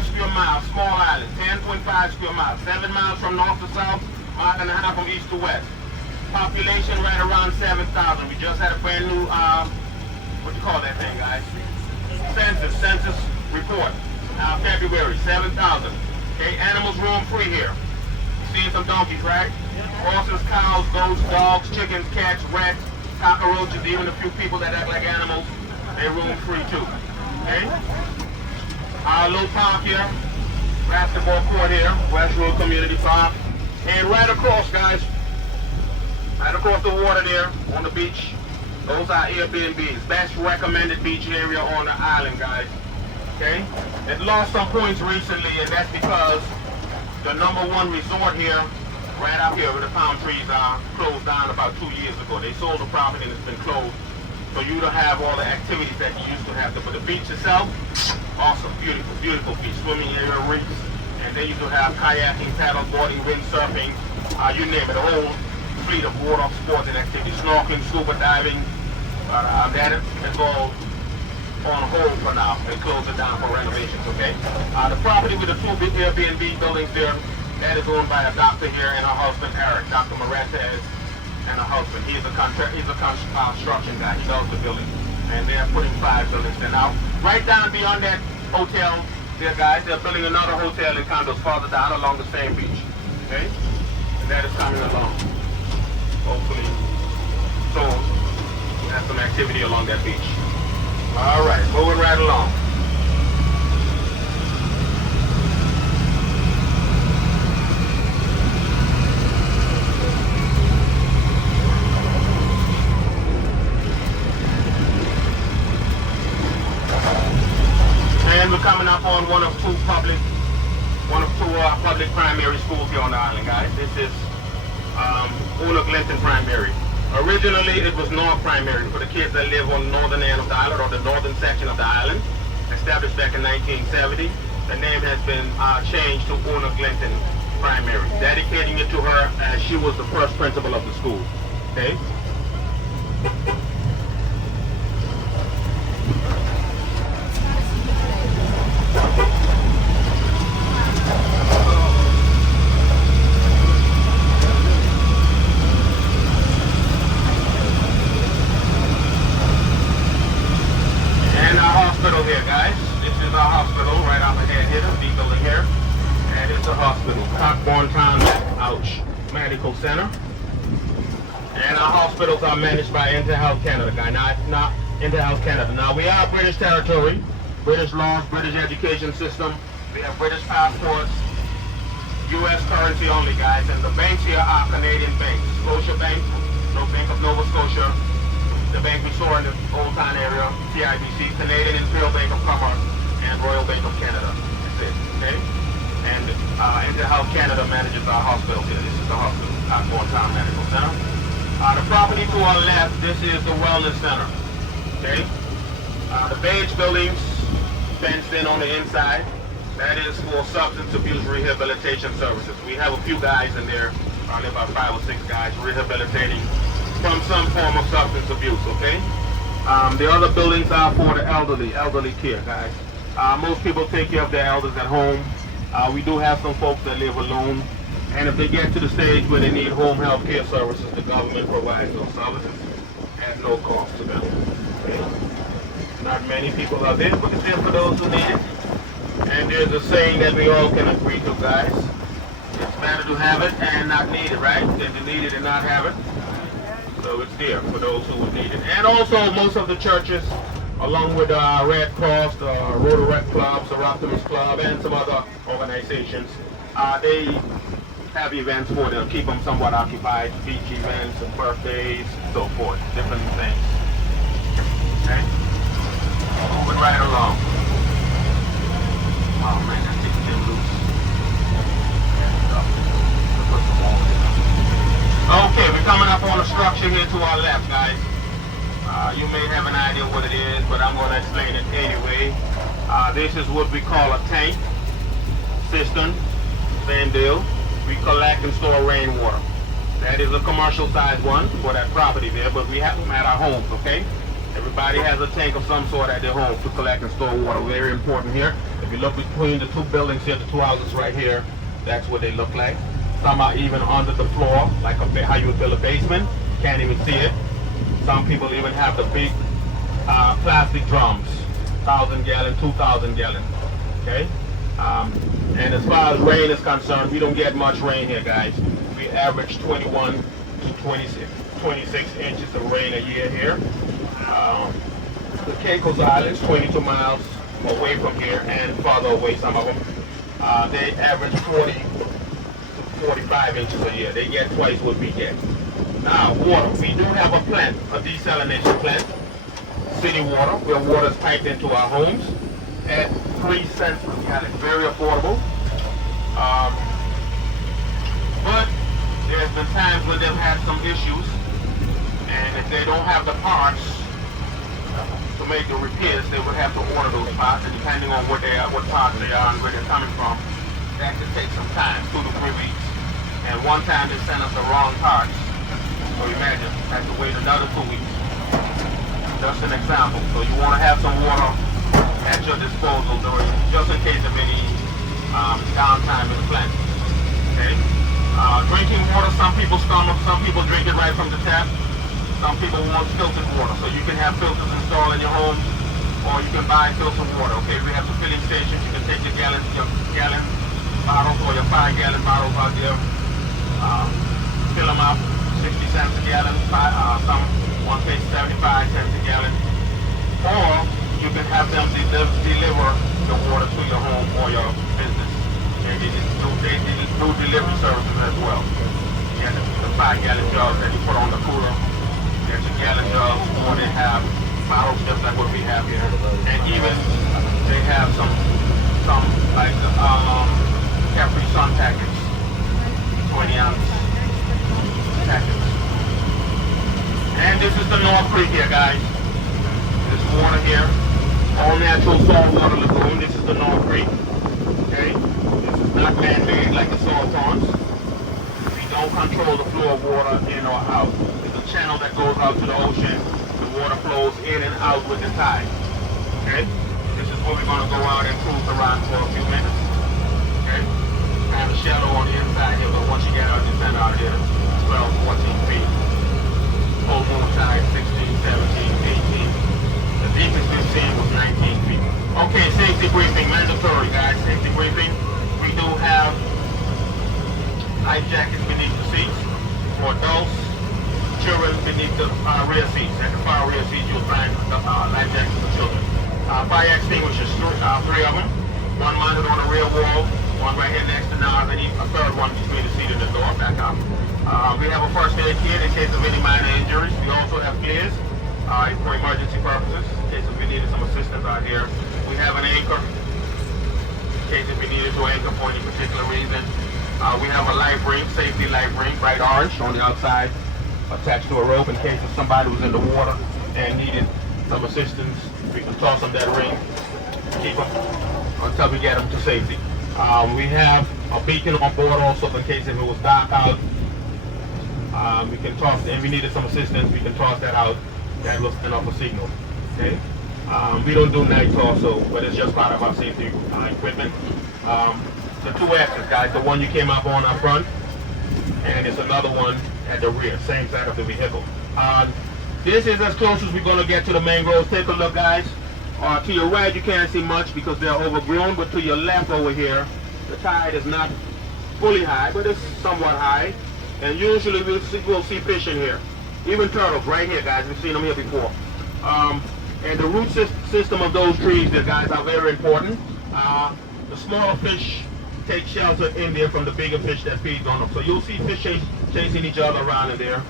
square miles, small island, 10.5 square miles, 7 miles from north to south, mile and a half from east to west. Population right around 7,000. We just had a brand new, what do you call that thing, guys? Census report, February, 7,000. Okay, animals roam free here. Seeing some donkeys, right? Horses, cows, goats, dogs, chickens, cats, rats, cockroaches, even a few people that act like animals, they roam free too. Okay? Our little park here, basketball court here, West Road Community Park. And right across, guys, right across the water there on the beach, those are Airbnbs. Best recommended beach area on the island, guys. Okay? It lost some points recently, and that's because the #1 resort here, right out here where the palm trees are, closed down about 2 years ago. They sold the property and it's been closed. So you don't have all the activities that you used to have. But the beach itself, awesome, beautiful, beautiful beach. Swimming area, reefs, and then you do have kayaking, paddle boarding, windsurfing, you name it, a whole fleet of water sports and activities, snorkeling, scuba diving. That is all on hold for now. They closed it down for renovations, okay? The property with the 2 big Airbnb buildings there, that is owned by a doctor here and her husband, Eric. Dr. Margaritaville and her husband. He's a construction guy. He does the building. And they're putting 5 buildings there. Now, right down beyond that hotel there, guys, they're building another hotel and condos farther down along the same beach, okay? And that is coming along. Hopefully, so we have some activity along that beach. All right, moving right along. And we're coming up on one of two public primary schools here on the island, guys. This is Una Glinton Primary. Originally, it was North Primary for the kids that live on the northern end of the island, or the northern section of the island. Established back in 1970. The name has been changed to Una Glinton Primary, dedicating it to her as she was the first principal of the school. Okay? Vista Hospital, Cockburn Town Medical Center. And our hospitals are managed by InterHealth Canada, guy, not InterHealth Canada. Now we are British territory, British laws, British education system. We have British passports, U.S. currency only, guys. And the banks here are Canadian banks. Scotia Bank, no Bank of Nova Scotia. The bank we saw in the Old Town area, CIBC, Canadian Imperial Bank of Commerce, and Royal Bank of Canada. That's it, okay? And InterHealth Canada manages our hospital here. This is the hospital, Cockburn Town Medical Center. The property to our left, this is the Wellness Center, okay? The beige buildings, fenced in on the inside, that is for substance abuse rehabilitation services. We have a few guys in there, probably about 5 or 6 guys rehabilitating from some form of substance abuse, okay? The other buildings are for the elderly care, guys. Most people take care of their elders at home. We do have some folks that live alone. And if they get to the stage where they need home health care services, the government provides those services at no cost to them. Okay? Not many people are there, but it's there for those who need it. And there's a saying that we all can agree to, guys. It's better to have it and not need it, right? Than to need it and not have it. So it's there for those who would need it. And also most of the churches, along with Red Cross, the Rotary Clubs, the Optimist Club, and some other organizations, they have events for them, keep them somewhat occupied, beach events and birthdays, so forth, different things. Okay? Moving right along. Oh man, that thing's getting loose. Okay, we're coming up on a structure here to our left, guys. You may have an idea what it is, but I'm going to explain it anyway. This is what we call a tank, cistern, vandal. We collect and store rainwater. That is a commercial sized one for that property there, but we have them at our homes, okay? Everybody has a tank of some sort at their home to collect and store water. Very important here. If you look between the two buildings here, the two houses right here, that's what they look like. Some are even under the floor, like how you would build a basement. Can't even see it. Some people even have the big plastic drums, 1,000 gallon, 2,000 gallon, okay? And as far as rain is concerned, we don't get much rain here, guys. We average 21 to 26 inches of rain a year here. The Caicos Islands, 22 miles away from here and farther away, some of them, they average 40 to 45 inches a year. They get twice what we get. Now, water. We do have a plant, a desalination plant, city water, where water is piped into our homes at 3 cents per gallon. Very affordable. But there's been times when they've had some issues, and if they don't have the parts to make the repairs, they would have to order those parts, and depending on what they are, what parts they are and where they're coming from, that could take some time, 2 to 3 weeks. And one time they sent us the wrong parts, so imagine, have to wait another 2 weeks. Just an example. So you want to have some water at your disposal during, just in case of any downtime in the plant. Okay? Drinking water, some people drink it right from the tap. Some people want filtered water. So you can have filters installed in your home, or you can buy filtered water. Okay, we have the filling stations. You can take your gallon bottles or your 5-gallon bottles out there, fill them up, 60 cents a gallon, one pays 75 cents a gallon. Or you can have them deliver the water to your home or your business. And they do delivery services as well. You have the 5-gallon jugs that you put on the cooler. There's a gallon jugs, or they have bottles just like what we have here. And even they have some like Capri Sun packets, 20-ounce packets. And this is the North Creek here, guys. This water here, all natural saltwater lagoon. This is the North Creek. Okay? This is not man-made like the salt ponds. We don't control the flow of water in or out. It's a channel that goes out to the ocean. The water flows in and out with the tide. Okay? This is where we're going to go out and cruise around for a few minutes. Okay? Kind of shallow on the inside here, but once you get out, you stand out here, 12, 14 feet. Full moon tide, 16, 17, 18. The deepest we've seen was 19 feet. Okay, safety briefing, mandatory, guys. Safety briefing. We we do have life jackets beneath the seats for adults, children beneath the rear seats. At the far rear seats, you'll find life jackets for children. Fire extinguishers, three of them. One mounted on the rear wall, one right here next to Nas, and a third one between the seat and the door. Back up. We have a first aid kit in case of any minor injuries. We also have gears for emergency purposes, in case if we needed some assistance out here. We have an anchor, in case if we needed to anchor for any particular reason. We have a life ring, safety life ring, bright orange on the outside, attached to a rope in case if somebody was in the water and needed some assistance. We can toss them that ring, keep them until we get them to safety. We have a beacon on board also in case if it was dark out. We can toss, and we needed some assistance, we can toss that out. That will send off a signal. Okay. We don't do nights also, but it's just part of our safety equipment. The two exits, guys. The one you came up on up front, and it's another one at the rear, same side of the vehicle. This is as close as we're going to get to the mangroves. Take a look, guys. To your right, you can't see much because they're overgrown, but to your left over here, the tide is not fully high, but it's somewhat high. And usually we'll see fish in here. Even turtles right here, guys. We've seen them here before. And the root system of those trees, there, guys, are very important. The smaller fish take shelter in there from the bigger fish that feeds on them. So you'll see fish chasing each other around in there.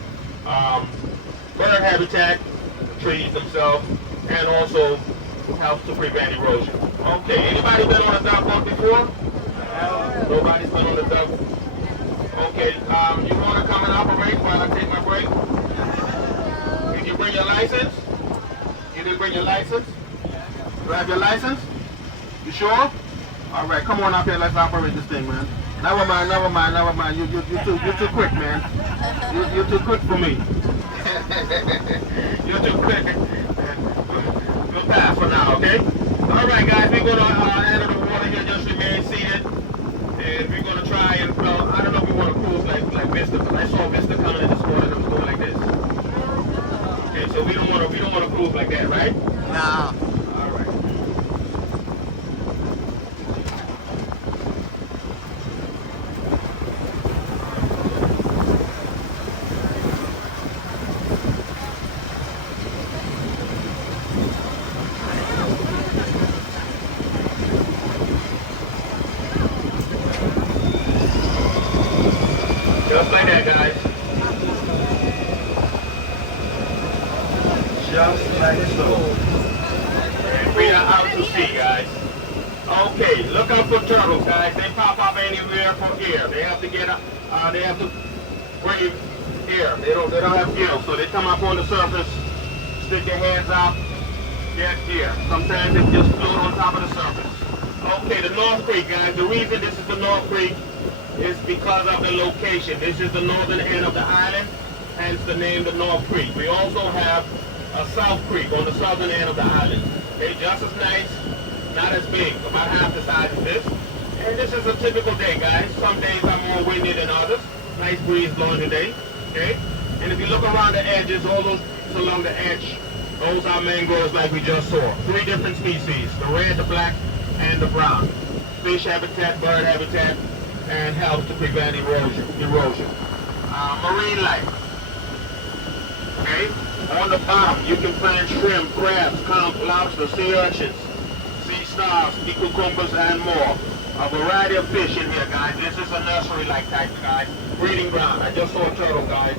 Bird habitat, the trees themselves, and also helps to prevent erosion. Okay, anybody been on a duck boat before? Nobody's been on a duck. Okay, you want to come and operate while I take my break? Did you bring your license? You didn't bring your license? You have your license? You sure? All right, come on up here. Let's operate this thing, man. Never mind, never mind, never mind. You're too quick, man. You're too quick for me. You're too quick. We'll pass for now, okay? All right, guys, we're going to enter the water here. Just remain seated. And we're going to try and, well, I don't know if we want to cruise like Vista, but I saw Vista coming in this water that was going like this. Okay, so we don't want to cruise like that, right? No. All right. Just like that, guys. Just like so. And we are out to sea, guys. Okay, look out for turtles, guys. They pop up anywhere for air. They have to get up. They have to breathe air. They don't have gills, so they come up on the surface, stick their hands out, get air. Sometimes they just float on top of the surface. Okay, the North Creek, guys. The reason this is the North Creek is because of the location. This is the northern end of the island, hence the name the North Creek. We also have a South Creek on the southern end of the island. Okay, just as nice, not as big, about half the size of this. And this is a typical day, guys. Some days are more windy than others. Nice breeze blowing today. Okay? And if you look around the edges, all those along the edge, those are mangroves like we just saw. 3 different species, the red, the black, and the brown. Fish habitat, bird habitat, and helps to prevent erosion. Marine life. Okay? On the bottom, you can find shrimp, crabs, conch, lobster, sea urchins, sea stars, sea cucumbers, and more. A variety of fish in here, guys. This is a nursery-like type, guys. Breeding ground. I just saw a turtle, guys.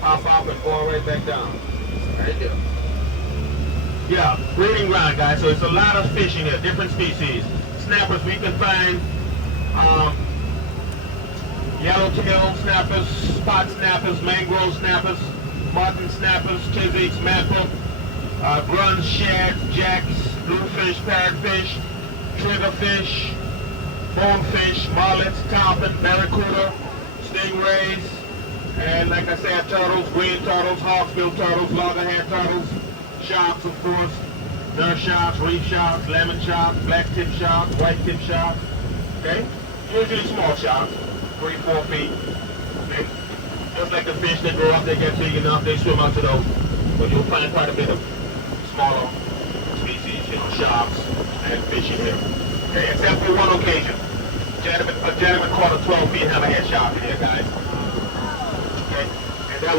Pop up and fall right back down. Right there. Yeah, breeding ground, guys. So it's a lot of fish in here, different species. Snappers, we can find yellowtail snappers, spot snappers, mangrove snappers, martin snappers, chiswick, mackerel, grunts, shads, jacks, bluefish, parrotfish, triggerfish, bonefish, marlins, tarpon, barracuda, stingrays, and like I said, turtles, green turtles, hawksbill turtles, loggerhead turtles, sharks, of course, nurse sharks, reef sharks, lemon sharks, black tip sharks, white tip sharks, okay? Usually small sharks, 3-4 feet, okay? Just like the fish that grow up, they get big enough, they swim out to those. But you'll find quite a bit of smaller species, you know, sharks and fish in here. Okay, except for one occasion. A gentleman caught a 12 feet hammerhead shark in here, guys. Okay, and that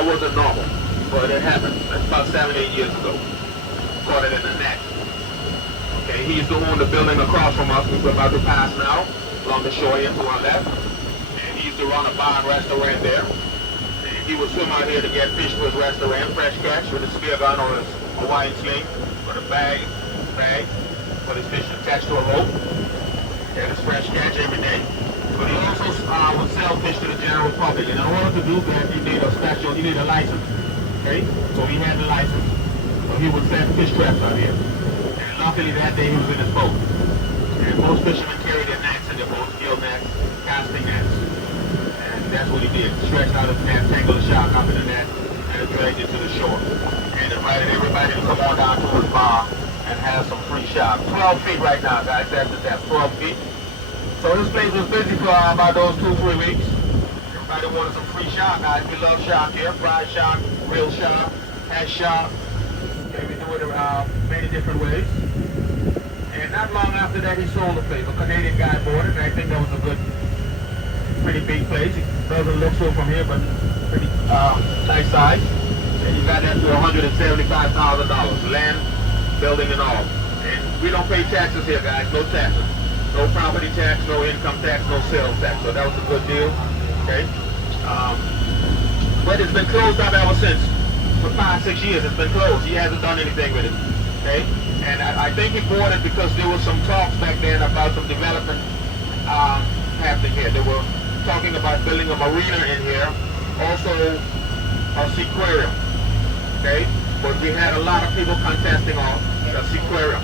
wasn't normal, but it happened. That's about 7-8 years ago. Caught it in the net. Okay, he used to own the building across from us. We're about to pass now, along the shore here to our left. And he used to run a bar and restaurant there. And he would swim out here to get fish for his restaurant, fresh catch with a spear gun or his Hawaiian sling, with a bag, with his fish attached to a rope. And it's fresh catch every day. But he also would sell fish to the general public. And in order to do that, you need a license. Okay? So he had the license. So he would set fish traps out here. And luckily that day he was in his boat. And most fishermen carry their nets in their boats, gill nets, casting nets. And that's what he did. Stretched out his net, tangled the shark up in the net, and dragged it to the shore. And invited everybody to come on down to his bar and have some free shark. 12 feet right now, guys. That's the depth, 12 feet. So this place was busy for about those 2-3 weeks. Everybody wanted some free shark, guys. We love shark here. Fried shark, real shark, hash shark. Okay, we do it many different ways. And not long after that, he sold the place. A Canadian guy bought it, and I think that was a good, pretty big place. It doesn't look so from here, but pretty nice size. And he got that for $175,000. Land, building, and all. And we don't pay taxes here, guys. No taxes. No property tax, no income tax, no sales tax. So that was a good deal. Okay. But it's been closed up ever since. For 5-6 years, it's been closed. He hasn't done anything with it. Okay. And I think he bought it because there was some talks back then about some development happening here. They were talking about building a marina in here, also a seaquarium. Okay. But we had a lot of people contesting on the seaquarium.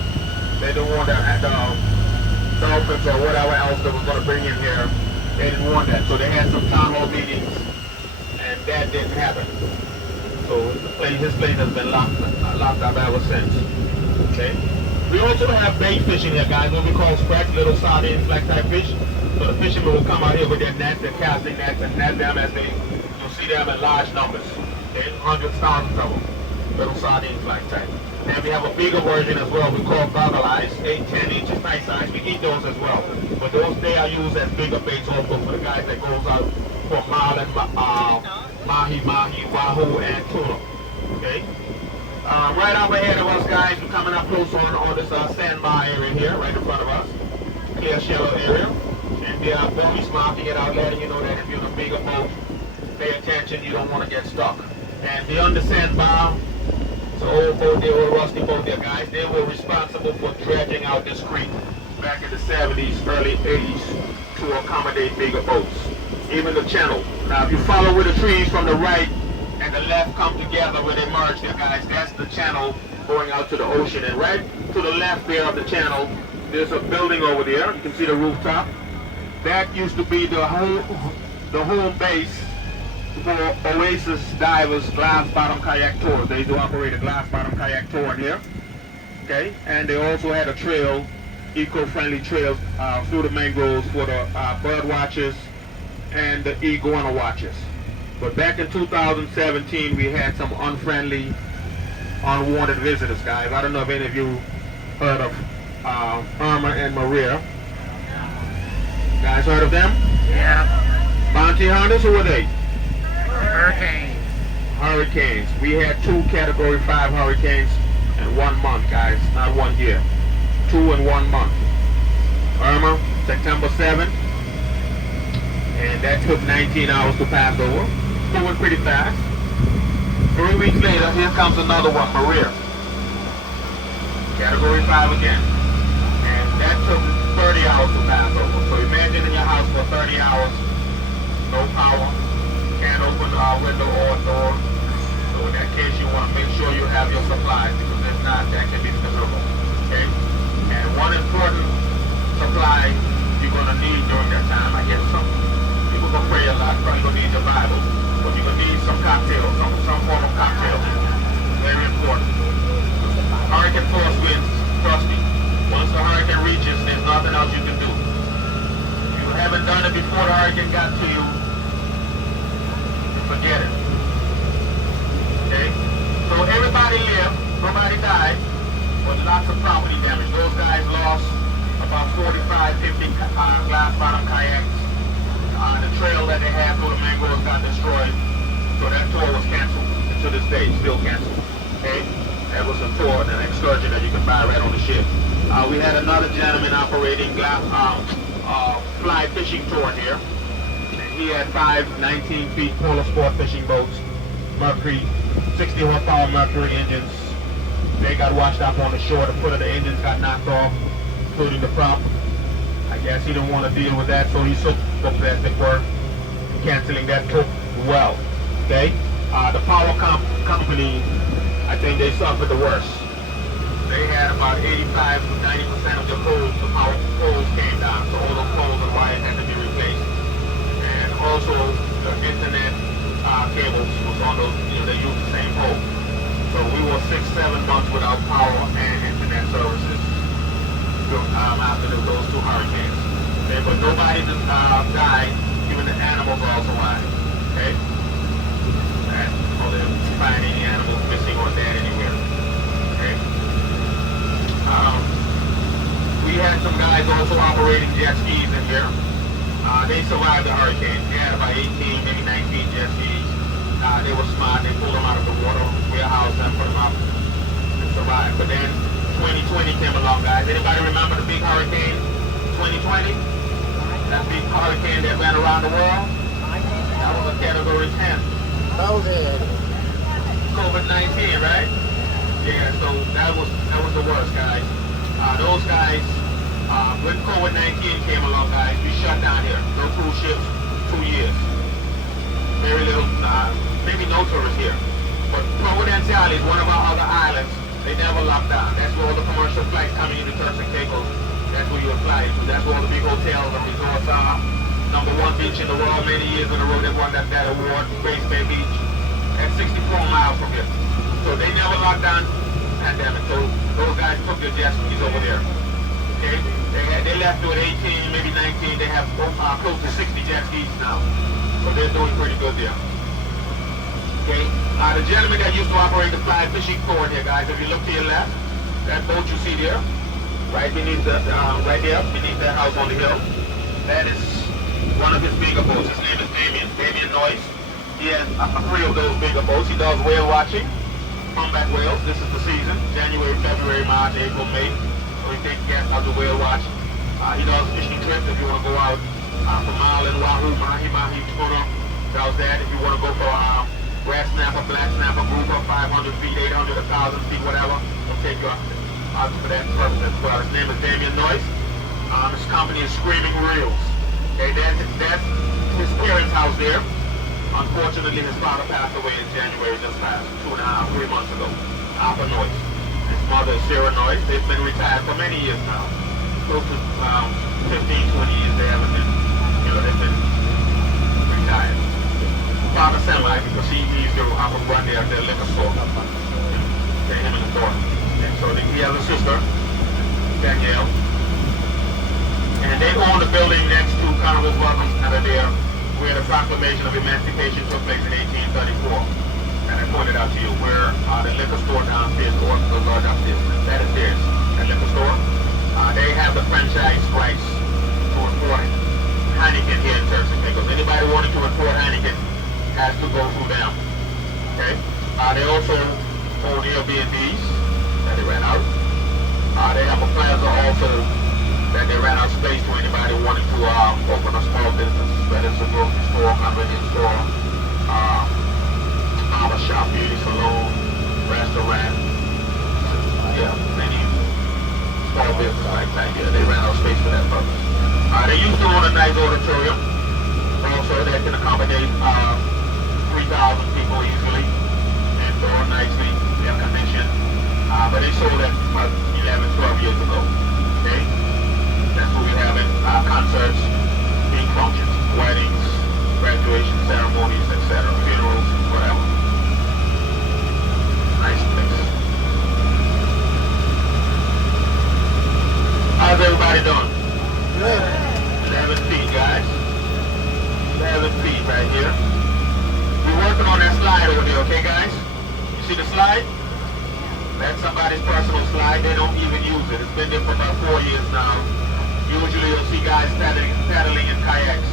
They don't want that dolphins or whatever else that was going to bring in here. They didn't want that. So they had some town hall meetings, and that didn't happen. So his place has been locked up ever since. Okay. We also have bait fishing here, guys, what we call spreads, little sardines, like type fish. So the fishermen will come out here with their nets, their casting nets, and net them as you'll see them in large numbers. Okay, hundreds, thousands of them. Little sardines like type. And we have a bigger version as well. We call goggle eyes, 8-10 inches, nice size. We eat those as well. But those, they are used as bigger baits also for the guys that goes out for marlin, mahi, wahoo, and tuna. Okay. Right up ahead of us, guys, we're coming up close on this sandbar area here, right in front of us. Clear shallow area. And they are boys marking it out, letting you know that if you're in a bigger boat, pay attention, you don't want to get stuck. And beyond the sandbar, it's an old boat, the old rusty boat there, guys. They were responsible for dredging out this creek back in the 70s, early 80s to accommodate bigger boats. Even the channel. Now, if you follow where the trees from the right and the left come together where they merge there, guys, that's the channel going out to the ocean. And right to the left there of the channel, there's a building over there. You can see the rooftop. That used to be the home base for Oasis Divers glass bottom kayak tours. They do operate a glass bottom kayak tour here. Okay, and they also had a trail, eco-friendly trails through the mangroves for the bird watchers and the iguana watchers. But back in 2017, we had some unfriendly, unwanted visitors, guys. I don't know if any of you heard of Irma and Maria. Guys heard of them? Yeah. Bounty hunters, who were they? Hurricanes. We had 2 Category 5 hurricanes in 1 month, guys, not 1 year. 2 in 1 month. Irma, September 7th, and that took 19 hours to pass over. Moving pretty fast. 3 weeks later, here comes another one, Maria. Category 5 again. And that took 30 hours to pass over. So imagine in your house for 30 hours, no power, can't open a window or a door. So in that case, you want to make sure you have your supplies, because if not, that can be miserable. Okay? And one important supply you're going to need during that time, I guess some people going to pray a lot, probably going to need your Bible, but you're going to need some cocktails, some form of cocktail. Very important. Hurricane force winds, trust me. Once the hurricane reaches, there's nothing else you can do. If you haven't done it before the hurricane got to you, forget it. Okay? So everybody lived, nobody died, but lots of some property damage. Those guys lost about 45, 50 glass bottom kayaks. The trail that they had through the mangroves got destroyed. So that tour was canceled. To this day, still canceled. Okay? That was a tour, an excursion that you can buy right on the ship. We had another gentleman operating fly fishing tour here. He had 5 19 feet polar sport fishing boats, Mercury, 60 horsepower Mercury engines. They got washed up on the shore. The foot of the engines got knocked off, including the prop. I guess he didn't want to deal with that, so he took the plastic work, canceling that trip well. Okay? The power company, I think they suffered the worst. They had about 85 to 90% of the poles, the power poles came down, so all the poles and wires had to be replaced. And also the internet cables was on those, they used the same pole. So we were 6-7 months without power and internet services after those 2 hurricanes. Okay, but nobody died, even the animals all survived. Okay? And so they didn't find any animals missing or dead anywhere. Okay? We had some guys also operating jet skis in here. They survived the hurricane. They had about 18, maybe 19 jet skis. They were smart. They pulled them out of the water, warehouse, and put them up and survived. But then 2020 came along, guys. Anybody remember the big hurricane 2020? That big hurricane that ran around the world? That was a category 10. COVID-19, right? Yeah, so that was the worst, guys. Those guys, when COVID-19 came along, guys, we shut down here. No cruise ships, 2 years. Very little, maybe no tourists here. But Providencial is one of our other islands. They never locked down. That's where all the commercial flights coming into Turks and Caicos. That's where you'll fly to. That's where all the big hotels and resorts are. #1 beach in the world, many years in a row. They won that award, Grace Bay Beach. That's 64 miles from here. So they never locked down pandemic. So those guys took their jet skis over there. Okay? They left with 18, maybe 19. They have close to 60 jet skis now. So they're doing pretty good there. Okay? The gentleman that used to operate the fly fishing tour here, guys, if you look to your left, that boat you see there, right beneath the, right there, beneath that house on the hill, that is one of his bigger boats. His name is Damien Noyce. He has 3 of those bigger boats. He does whale watching, humpback whales. This is the season, January, February, March, April, May. So he takes guests out to whale watch. He does fishing trips if you want to go out for Marlin, Wahoo, Mahi, Tuna. Does that. If you want to go for red snapper, black snapper, grouper, 500 feet, 800, 1,000 feet, whatever, he'll take you out for that purpose as well. His name is Damien Noyce. His company is Screaming Reels. Okay, that's his parents' house there. Unfortunately, his father passed away in January just last 2.5, 3 months ago. Alpha Noyce. His mother is Sarah Noyce. They've been retired for many years now. Close to 15, 20 years they haven't been, they've been retired. Father semi, because he used to run their liquor store. Okay, him and his daughter. And so he has a sister, Danielle. And they own the building next to Carnival's Welcome Center there, where the Proclamation of Emancipation took place in 1834. And I pointed out to you where the liquor store downstairs, the orphans are upstairs. That is theirs, that liquor store. They have the franchise rights to import Heineken here in Turks and Caicos. Anybody wanting to import Heineken has to go through them. Okay? They also own Airbnbs that they rent out. They have a plaza also that they rent out space to anybody wanting to open a small business, whether it's a grocery store, convenience store, barber shop, beauty salon, restaurant. Yeah, many small business like that. Yeah, they rent out space for that purpose. They used to own a nice auditorium, also that can accommodate 3,000 people easily and door nicely, air conditioned. But they sold that about 11, 12 years ago. Okay? That's where we're having concerts, big functions, weddings, graduation ceremonies, etc., funerals, whatever. Nice place. How's everybody doing? Good. 11 feet, guys. 11 feet right here. We're working on that slide over there, okay, guys? You see the slide? That's somebody's personal slide. They don't even use it. It's been there for about 4 years now. Usually you'll see guys paddling in kayaks,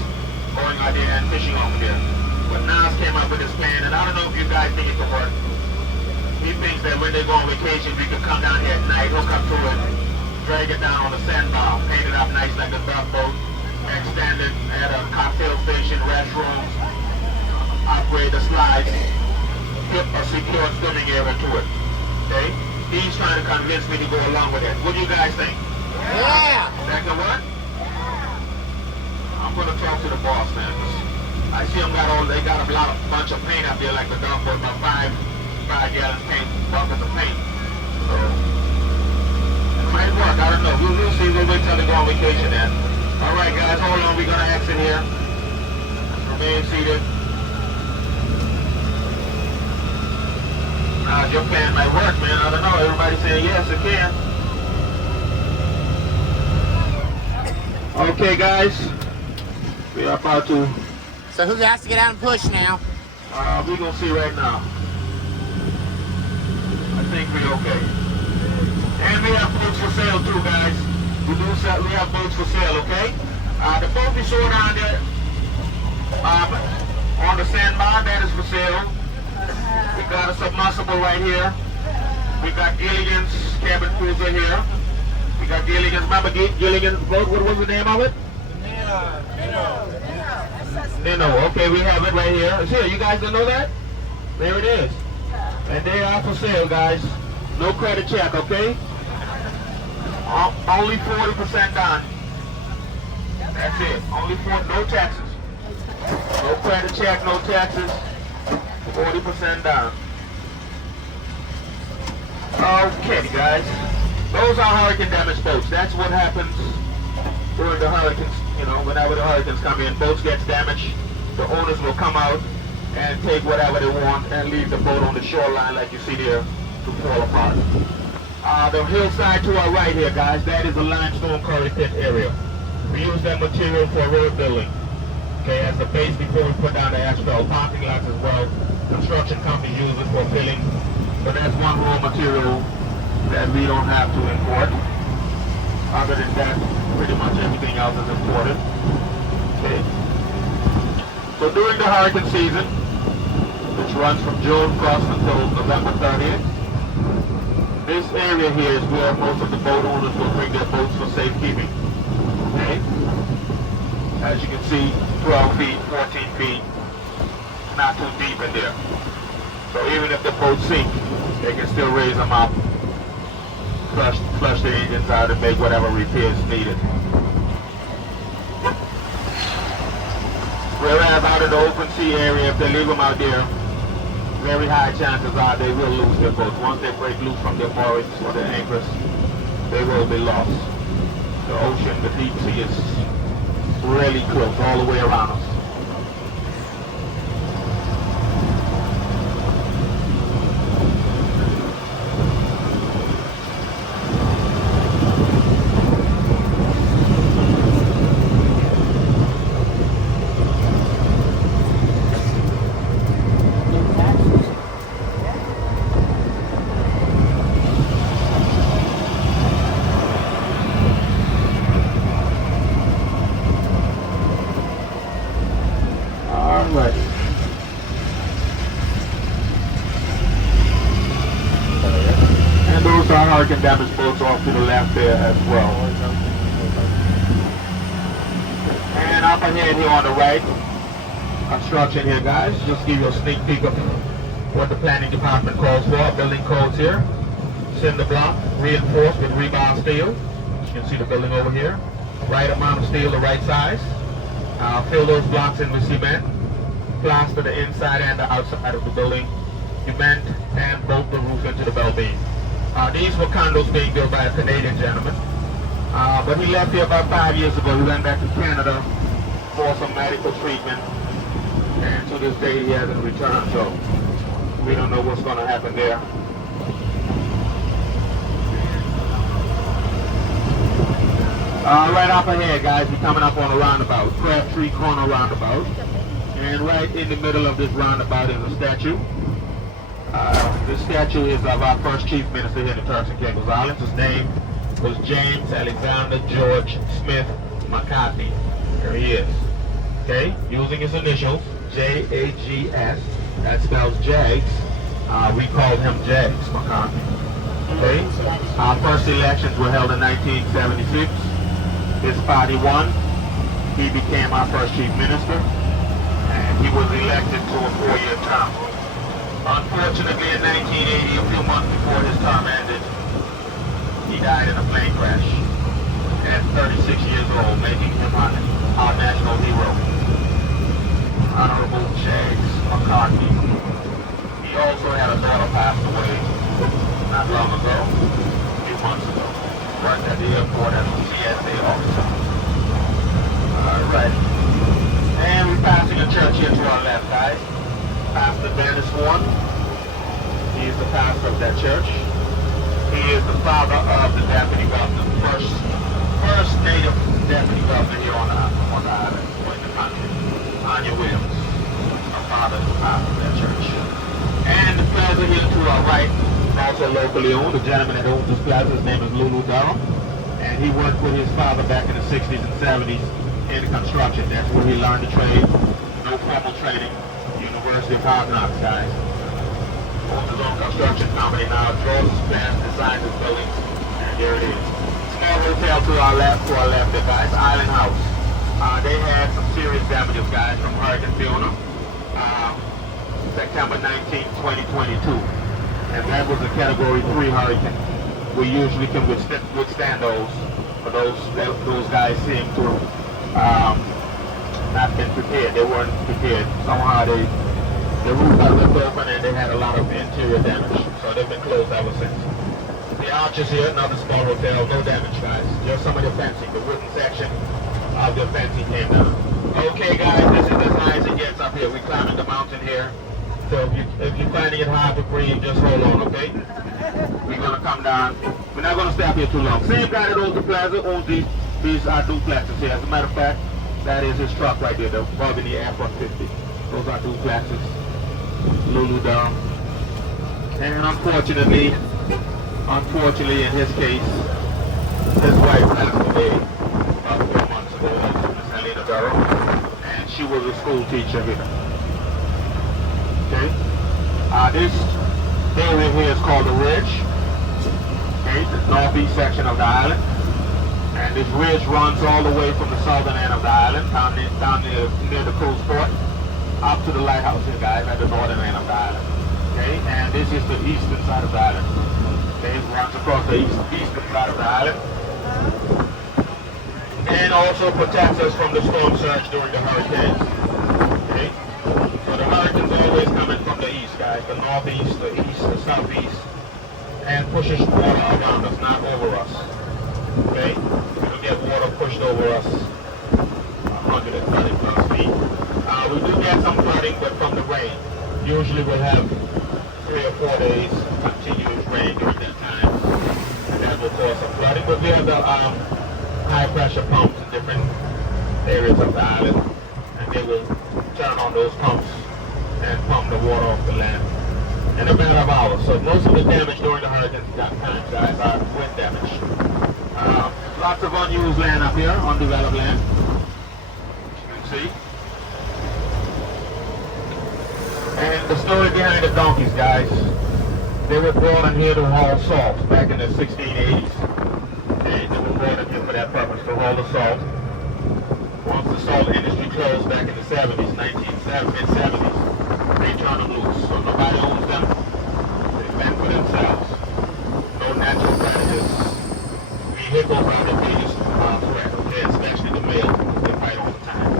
going out there and fishing over there. But Nas came up with this plan, and I don't know if you guys think it could work. He thinks that when they go on vacation, we can come down here at night, hook up to it, drag it down on the sandbar, paint it up nice like a duck boat, extend it, add a cocktail station, restrooms, upgrade the slides, put a secure swimming area to it. Okay? He's trying to convince me to go along with it. What do you guys think? Yeah. That can work? I'm gonna talk to the boss, man. I see them they got a bunch of paint up there, like the dog boat, about five gallons paint, buckets of paint. So it might work. I don't know. We'll see. We'll wait till they go on vacation then. All right, guys, hold on. We're gonna exit here. Remain seated. Your plan might work, man. I don't know. Everybody's saying yes, it can. Okay, guys. We are about to. So who has to get out and push now? We're gonna see right now. I think we're okay. And we have boats for sale too, guys. We have boats for sale, okay? The boat we saw down there on the sandbar, that is for sale. We got a submersible right here. We got Gilligan's cabin cruiser here. We got Gilligan's, remember Gilligan's boat? What was the name of it? Nino. Okay, we have it right here. It's here. You guys didn't know that? There it is. And they are for sale, guys. No credit check, okay? Only 40% down. That's it. No taxes. No credit check, no taxes. 40% down. Okay, guys. Those are hurricane damaged boats. That's what happens during the hurricanes. You know, whenever the hurricanes come in, boats get damaged. The owners will come out and take whatever they want and leave the boat on the shoreline like you see there to fall apart. The hillside to our right here, guys, that is a limestone quarry pit area. We use that material for road building. Okay, as the base before we put down the asphalt. Parking lots as well. Construction companies use it for filling. But that's one raw material that we don't have to import. Other than that, pretty much everything else is imported. Okay. So during the hurricane season, which runs from June 1st until November 30th, this area here is where most of the boat owners will bring their boats for safekeeping. Okay? As you can see, 12 feet, 14 feet, not too deep in there. So even if the boats sink, they can still raise them up, flush the engines out, and make whatever repairs needed. Whereas out in the open sea area, if they leave them out there, very high chances are they will lose their boats. Once they break loose from their moorings or their anchors, they will be lost. The ocean, the deep sea is really close all the way around us. Hurricane damaged boats off to the left there as well. And up ahead here on the right, construction here, guys. Just give you a sneak peek of what the planning department calls for. Building codes here. Cinder block, reinforced with rebar steel. You can see the building over here. Right amount of steel, the right size. Fill those blocks in with cement. Plaster the inside and the outside of the building. Cement and bolt the roof into the bell beam. These were condos being built by a Canadian gentleman. But he left here about 5 years ago. He went back to Canada for some medical treatment. And to this day he hasn't returned, so we don't know what's going to happen there. Right up ahead, guys, we're coming up on a roundabout, Crabtree Corner roundabout. And right in the middle of this roundabout is a statue. This statue is of our first chief minister here in the Turks and Caicos Islands. His name was James Alexander George Smith McCarthy. Here he is. Okay, using his initials, J-A-G-S, that spells Jags. We called him Jags McCarthy. Okay, our first elections were held in 1976. His party won. He became our first chief minister, and he was elected to a 4-year term. Unfortunately, in 1980, a few months before his term ended, he died in a plane crash at 36 years old, making him our national hero. Honorable Jags McCarthy. He also had a daughter passed away not long ago, a few months ago. Worked at the airport as a TSA officer. Alright. And we're passing a church here to our left, guys. Pastor Dennis Horn. He is the pastor of that church. He is the father of the deputy governor, first native deputy governor here on the island, or in the country. Anya Williams, our father is the pastor of that church. And the plaza here to our right, also locally owned. The gentleman that owns this plaza, his name is Lulu Durham. And he worked with his father back in the 60s and 70s in construction. That's where he learned to trade. No formal training. University of Hard Knocks, guys. Owns his own construction company now. Draws his plans, designs his buildings, and here it is. Small hotel to our left, there, guys. Island House. They had some serious damages, guys, from Hurricane Fiona, September 19, 2022. And that was a Category 3 hurricane. We usually can withstand those, but those guys seem to not been prepared. They weren't prepared. Somehow the roof got left open and they had a lot of interior damage. So they've been closed ever since. The Arches here, another small hotel, no damage, guys. Just some of the fencing, the wooden section of the fencing came down. Okay, guys, this is as high as it gets up here. We're climbing the mountain here. So if you're finding it hard to breathe, just hold on, okay? We're gonna come down. We're not gonna stay up here too long. Same guy that owns the plaza owns these duplexes here. As a matter of fact, that is his truck right there, the Burgundy F-150. Those are duplexes. Lulu Durham. And unfortunately, in his case, his wife passed away about 4 months ago, Miss Helena Durham, and she was a school teacher here. Okay, this area here is called the Ridge. Okay, the northeast section of the island, and this ridge runs all the way from the southern end of the island, down near the cruise port, up to the lighthouse here, guys, at the northern end of the island. Okay, and this is the eastern side of the island. Okay, it runs across the eastern side of the island, and also protects us from the storm surge during the hurricanes. Okay, so the hurricanes always coming from the east, guys, the northeast, the east, the southeast, and pushes water around us, not over us. Okay, we get water pushed over us 130 plus feet. We do get some flooding, but from the rain. Usually we'll have 3 or 4 days continuous rain during that time, and that will cause some flooding. But we have the high pressure pumps in different areas of the island, and they will turn on those pumps and pump the water off the land in a matter of hours. So most of the damage during the hurricane times, guys, are wind damage. Lots of unused land up here, undeveloped land, you can see. And the story behind the donkeys, guys, they were brought in here to haul salt back in the 1680s. And they were brought in here for that purpose, to haul the salt. Once the salt industry closed back in the 70s, mid-70s, they turned them loose. So nobody owns them. They fend for themselves. No natural predators. Vehicles are the biggest threat, okay, especially the males. They fight all the time.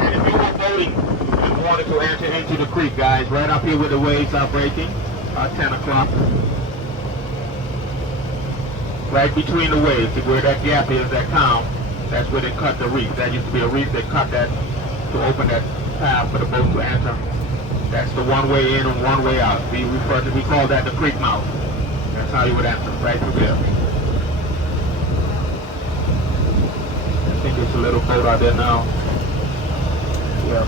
And if you were boating and wanted to enter into the creek, guys, right up here where the waves are breaking, 10 o'clock. Right between the waves, where that gap is, that calm, that's where they cut the reef. That used to be a reef. They cut that to open that path for the boat to enter. That's the one way in and one way out. We call that the creek mouth. That's how you would enter, right through there. I think there's a little boat out there now. Yeah.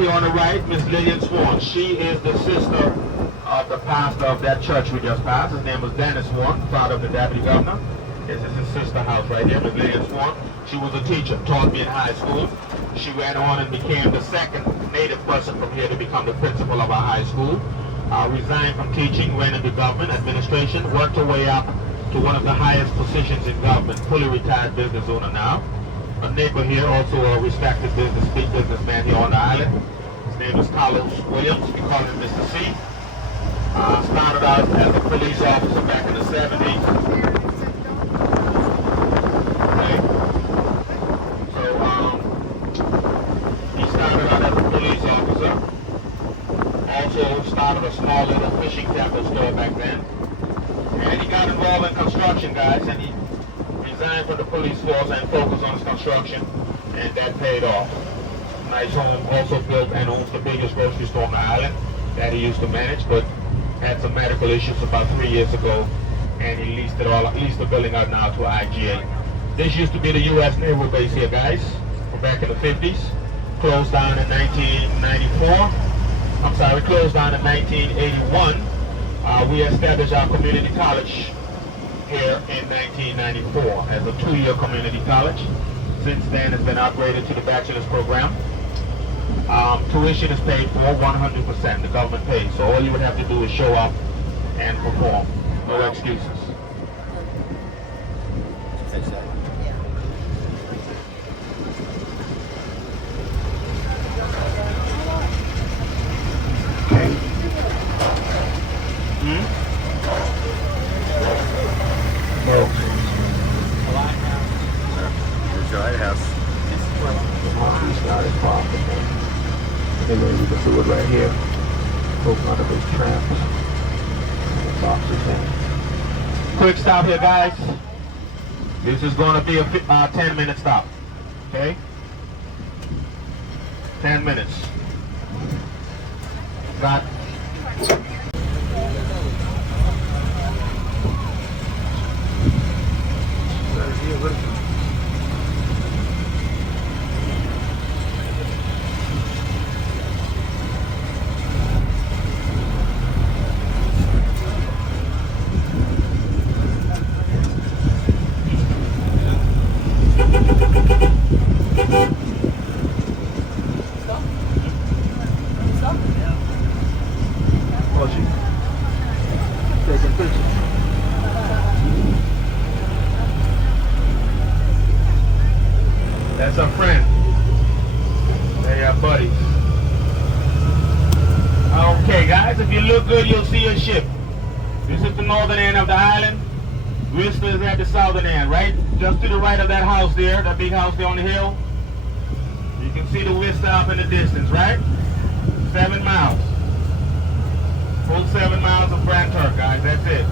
here on the right, Miss Lillian Swan. She is the sister of the pastor of that church we just passed. His name was Dennis Swan, father of the deputy governor. This is his sister house right here, Miss Lillian Swan. She was a teacher, taught me in high school. She went on and became the second native person from here to become the principal of our high school. Resigned from teaching, went into government administration, worked her way up to one of the highest positions in government, fully retired business owner now. A neighbor here, also a respected big businessman here on the island. His name is Carlos Williams. We call him Mr. C. Started out as a police officer back in the 70s. Okay. So he started out as a police officer. Also started a small little fishing tackle store back then. And he got involved in construction, guys, and he resigned from the police force and focused on his construction, and that paid off. Nice home, also built and owns the biggest grocery store on the island that he used to manage, but had some medical issues about 3 years ago, and he leased the building out now to IGA. This used to be the U.S. Naval base here, guys, from back in the 50s. Closed down in 1994. I'm sorry, closed down in 1981. We established our community college here in 1994 as a 2-year community college. Since then, it's been upgraded to the bachelor's program. Tuition is paid for 100%. The government pays. So all you would have to do is show up and perform. No excuses. Okay. Here's your lighthouse. Maybe we can do it right here. Open one of those tramps. Boxes in. Quick stop here, guys. This is going to be a 10-minute stop. Okay? 10 minutes. Got. That's our friend. They are buddies. Okay, guys, if you look good, you'll see a ship. This is the northern end of the island. Vista is at the southern end, right? Just to the right of that house there, that big house there on the hill. You can see the Vista up in the distance, right? 7 miles. Full 7 miles of Grand Turks, guys. That's it.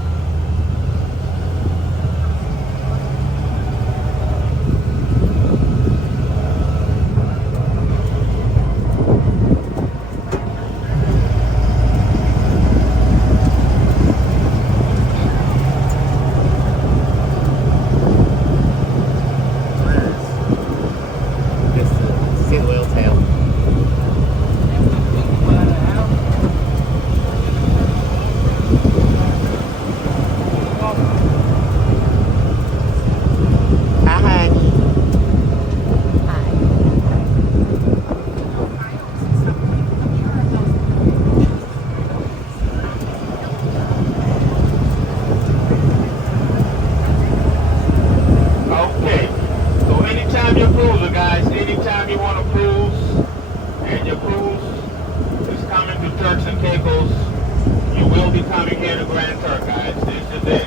Coming here to Grand Turks, guys. This is it.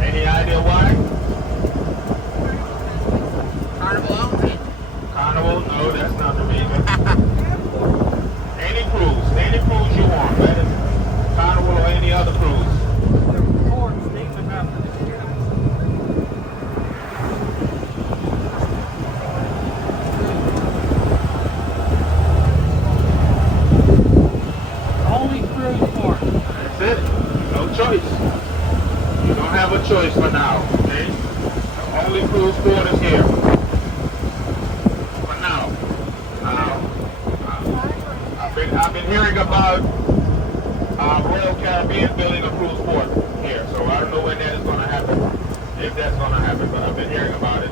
Any idea why? Carnival? Carnival? No, that's not the reason. Any cruise you want, whether it's Carnival or any other cruise. Have a choice for now, okay? The only cruise port is here. For now. Royal Caribbean building a cruise port here. So I don't know when that is going to happen, if that's going to happen, but I've been hearing about it.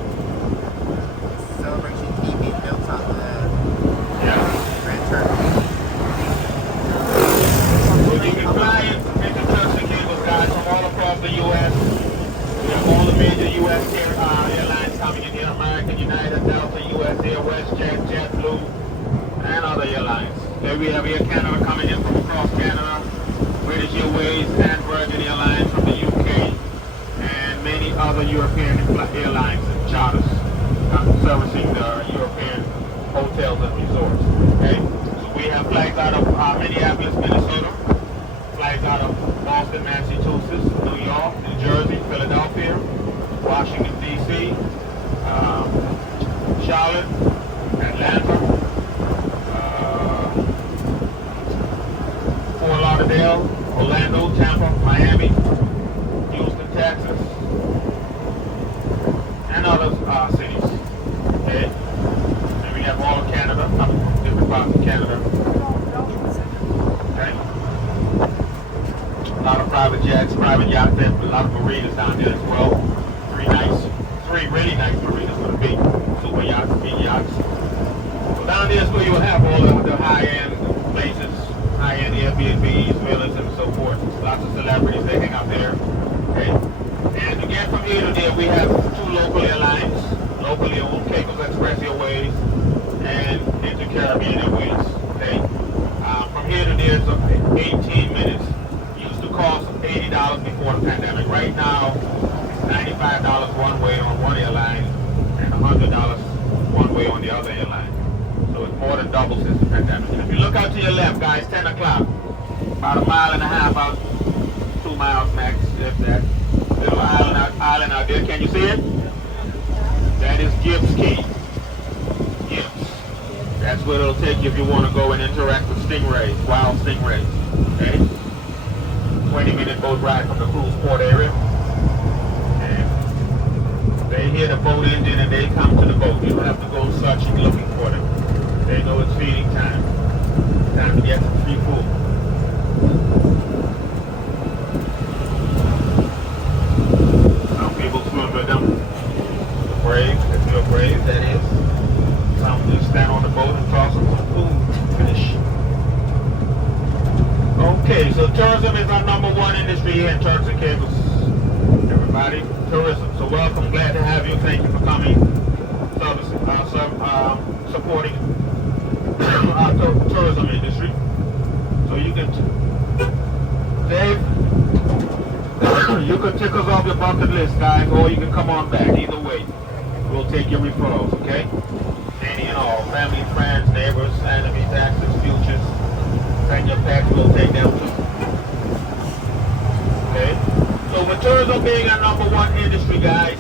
Celebration Key being built on the Yeah. Grand Turks. So you can fly into Turks and Caicos, guys, from all across the U.S. We have all the major U.S. airlines coming in here: American, United, Delta, US Air, WestJet, JetBlue, and other airlines. Okay, we have Air Canada coming in from across Canada, British Airways, and Virgin Airlines from the UK, and many other European airlines and charters servicing the European hotels and resorts. Okay, so we have flights out of Minneapolis, Minnesota, flights out of Boston, Massachusetts, New York, New Jersey, Philadelphia, Washington, D.C., Charlotte, Atlanta, Fort Lauderdale, Orlando, Tampa, Miami, Houston, Texas, and other cities. Okay? And we have all of Canada, different parts of Canada. Okay? A lot of private jets, private yachts, and a lot of marinas down there as well. Three really nice marinas with big super yachts, big yachts. So down there is where you'll have all of the high-end places, high-end Airbnbs, villas, and so forth. Lots of celebrities, they hang out there. Okay. And to get from here to there, we have two local airlines, locally owned, Caicos Express Airways and Caribbean Airways. Okay. From here to there is 18 minutes. Used to cost $80 before the pandemic. Right now, $95 one way on one airline and $100 one way on the other airline. So it's more than double since the pandemic. If you look out to your left, guys, 10 o'clock, about a mile and a half, about 2 miles max, if that. Little island out there. Can you see it? That is Gibbs Key. Gibbs. That's where it'll take you if you want to go and interact with stingrays, wild stingrays. Okay? 20-minute boat ride from the cruise port area. They hear the boat engine and they come to the boat. You don't have to go searching looking for them. They know it's feeding time. Time to get some free food. Some people swim with them. The brave, if you're brave, that is. Some just stand on the boat and toss them some food. Fish. Okay, so tourism is our #1 industry here in Turks and Caicos. Everybody, tourism. So welcome, glad to have you. Thank you for coming, supporting our tourism industry. So you can, Dave, you can tick us off your bucket list, guys, or you can come on back. Either way, we'll take your referrals, okay? Any and all, family, friends, neighbors, enemies, exes, futures. Send your pets, we'll take them too. Okay? So with tourism being our #1 industry, guys,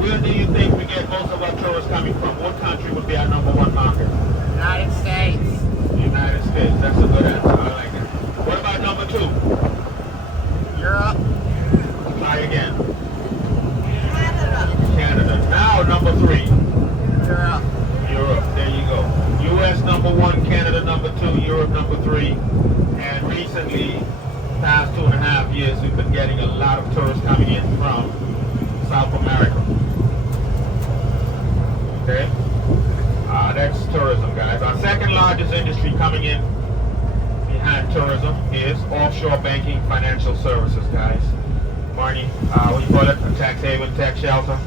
where do you think we get most of our tourists coming from? What country would be our #1 market? United States. United States. That's a good answer. I like it. What about #2? Europe. Try again. Canada. Now #3. Europe. Europe. There you go. U.S. #1, Canada #2, Europe #3. And recently, past 2.5 years, we've been getting a lot of tourists coming in from South America. Okay? That's tourism, guys. Our second largest industry coming in behind tourism is offshore banking, financial services, guys. Money, what do you call it? A tax haven, tax shelter,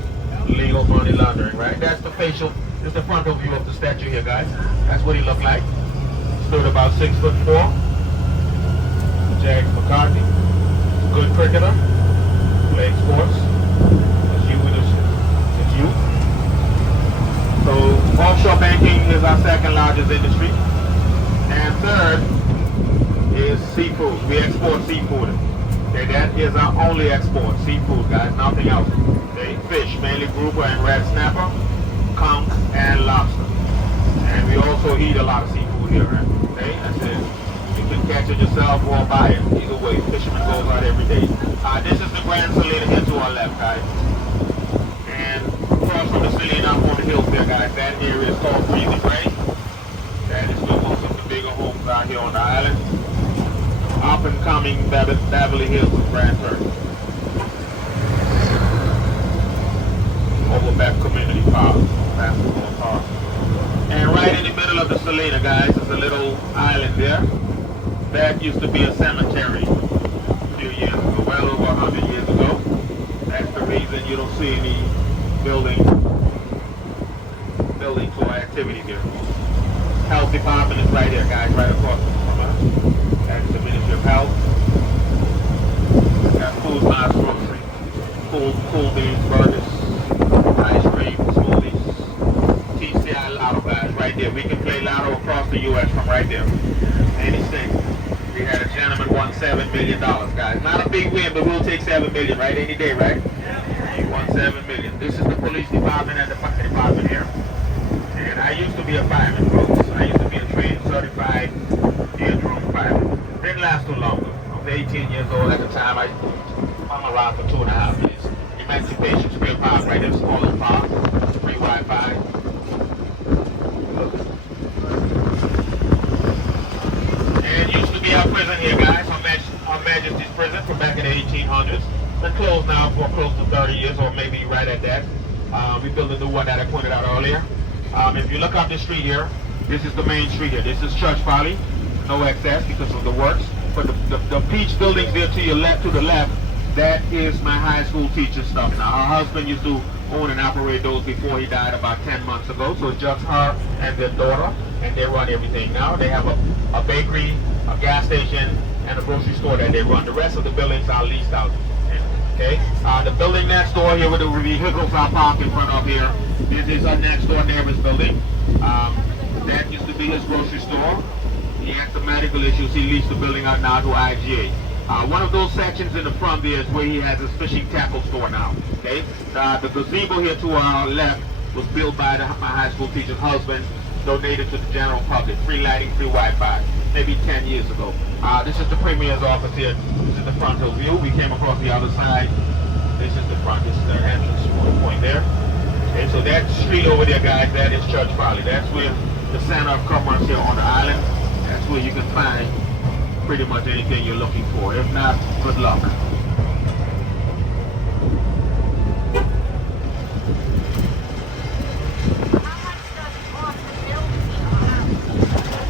legal money laundering, right? That's the facial, this is the frontal view of the statue here, guys. That's what he looked like. Stood about 6'4". Jack McCarthy, good cricketer, played sports. It's you. So offshore banking is our second largest industry. And third is seafood. We export seafood. Okay, that is our only export, seafood, guys, nothing else. Okay, fish, mainly grouper and red snapper, conch, and lobster. And we also eat a lot of seafood here, right? Okay, that's it. You can catch it yourself or buy it. Either way, fisherman goes out every day. This is the Grand Salina here to our left, guys. And across from the Salina up on the hills there, guys, that area is called Breezy Brae. That is where most of the bigger homes are here on the island. up-and-coming Beverly Hills of Grand Turks. Overback Community Park, basketball park. And right in the middle of the Salina, guys, is a little island there. That used to be a cemetery a few years ago, well over 100 years ago. That's the reason you don't see any buildings or activity here. Health department is right here, guys, right across from us. That's the Ministry of Health. Got food, miles, grocery, cool beans, burgers, ice cream, smoothies, TCI Lotto, guys, right there. We can play Lotto across the U.S. from right there. Any state. We had a gentleman won $7 million, guys. Not a big win, but we'll take $7 million, right? Any day, right? He won $7 million. This is the police department and the fire department here. And I used to be a fireman, folks. I used to be a trained, certified air-drone fireman. Didn't last too long, though. I was 18 years old at the time. I hung around for 2.5 years. Emancipation Square Park, right there, small little park, free Wi-Fi. And used to be our prison here, guys, Her Majesty's Prison from back in the 1800s. Been closed now for close to 30 years, or maybe right at that. We built a new one that I pointed out earlier. If you look up the street here, this is the main street here. This is Church Folly, no access because of the works. But the peach buildings there to your left, to the left, that is my high school teacher stuff now. Her husband used to own and operate those before he died about 10 months ago. So it's just her and their daughter, and they run everything now. They have a bakery, a gas station, and a grocery store that they run. The rest of the buildings are leased out. Okay, the building next door here with the vehicles are parked in front of here. This is our next door neighbor's building. That used to be his grocery store. He had some medical issues. He leased the building out now to IGA. One of those sections in the front there is where he has his fishing tackle store now. Okay, the gazebo here to our left was built by my high school teacher's husband, donated to the general public. Free lighting, free Wi-Fi. Maybe 10 years ago. This is the Premier's office here. This is the frontal view. We came across the other side. This is the front. This is the entrance point there. Okay, so that street over there, guys, that is Church Folly. That's where the center of commerce here on the island. That's where you can find pretty much anything you're looking for. If not, good luck.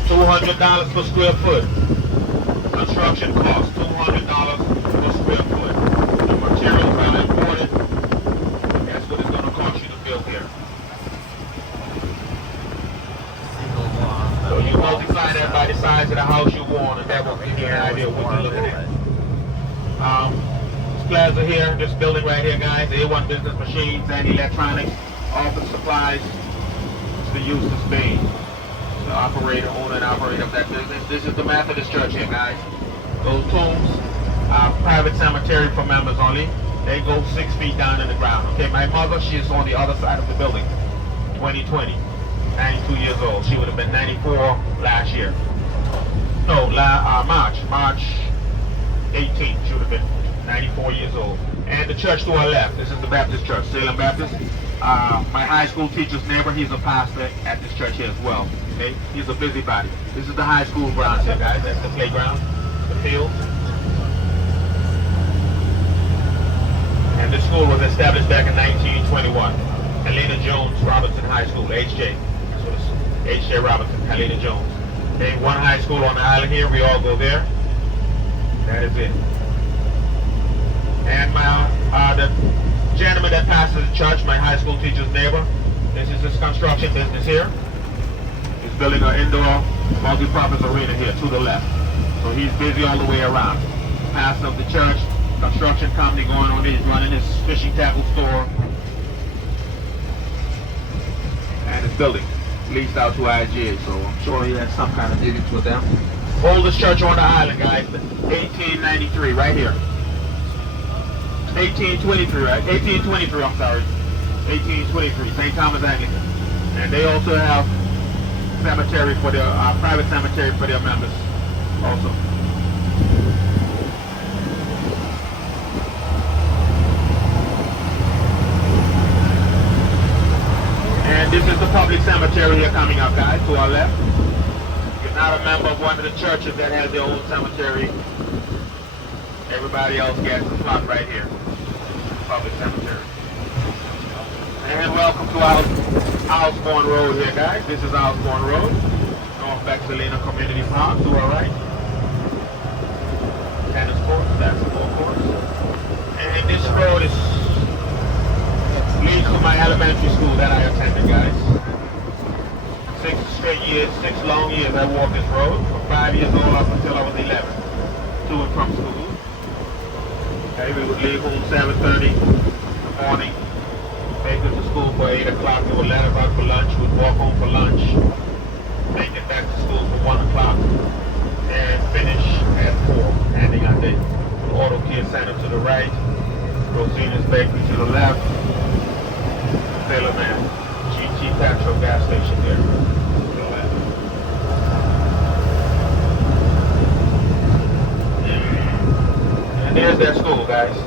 $200 per square foot. Construction cost $200 per square foot. The materials are imported. That's what it's going to cost you to build here. So you multiply that by the size of the house you want, and that will give you an idea of what you're looking at. This plaza here, this building right here, guys, A1 business machines and electronics, office supplies. It's the Eustace Bain. The operator, owner and operator of that business. This is the Methodist Church here, guys. Those tombs are private cemetery for members only. They go 6 feet down in the ground. Okay, my mother, she is on the other side of the building. 2020, 92 years old. She would have been 94 last year. No, March 18th, she would have been 94 years old. And the church to our left, this is the Baptist Church, Salem Baptist. My high school teacher's neighbor, he's a pastor at this church here as well. Okay, he's a busybody. This is the high school grounds here, guys. That's the playground, the field. And this school was established back in 1921. Helena Jones Robinson High School, HJ. So it's HJ Robinson, Helena Jones. Okay, one high school on the island here. We all go there. That is it. And the gentleman that pastors the church, my high school teacher's neighbor, this is his construction business here. He's building an indoor multi-purpose arena here to the left. So he's busy all the way around. Pastor of the church, construction company going on there. He's running his fishing tackle store. And his building leased out to IGA, so I'm sure he has some kind of dealings with them. Oldest church on the island, guys, 1893, right here. 1823, right? 1823, I'm sorry. 1823, St. Thomas Anglican. And they also have cemetery for their, private cemetery for their members also. And this is the public cemetery here coming up, guys, to our left. You're not a member of one of the churches that has their own cemetery, everybody else gets a plot right here. Public cemetery. And welcome to our Osborne Road here, guys. This is Osborne Road, North Bexalina Community Park to our right. Tennis court, basketball court. And this road leads to my elementary school that I attended, guys. 6 straight years, 6 long years I walked this road, from 5 years old up until I was 11, to and from school. Okay, we would leave home 7:30 in the morning, make it to school for 8 o'clock, we would let about for lunch, we'd walk home for lunch, make it back to school for 1 o'clock, and finish at 4, ending at the Auto Care Center to the right, Rosina's Bakery to the left, Taylor Man, GT Petrol gas station there. And there's that school, guys.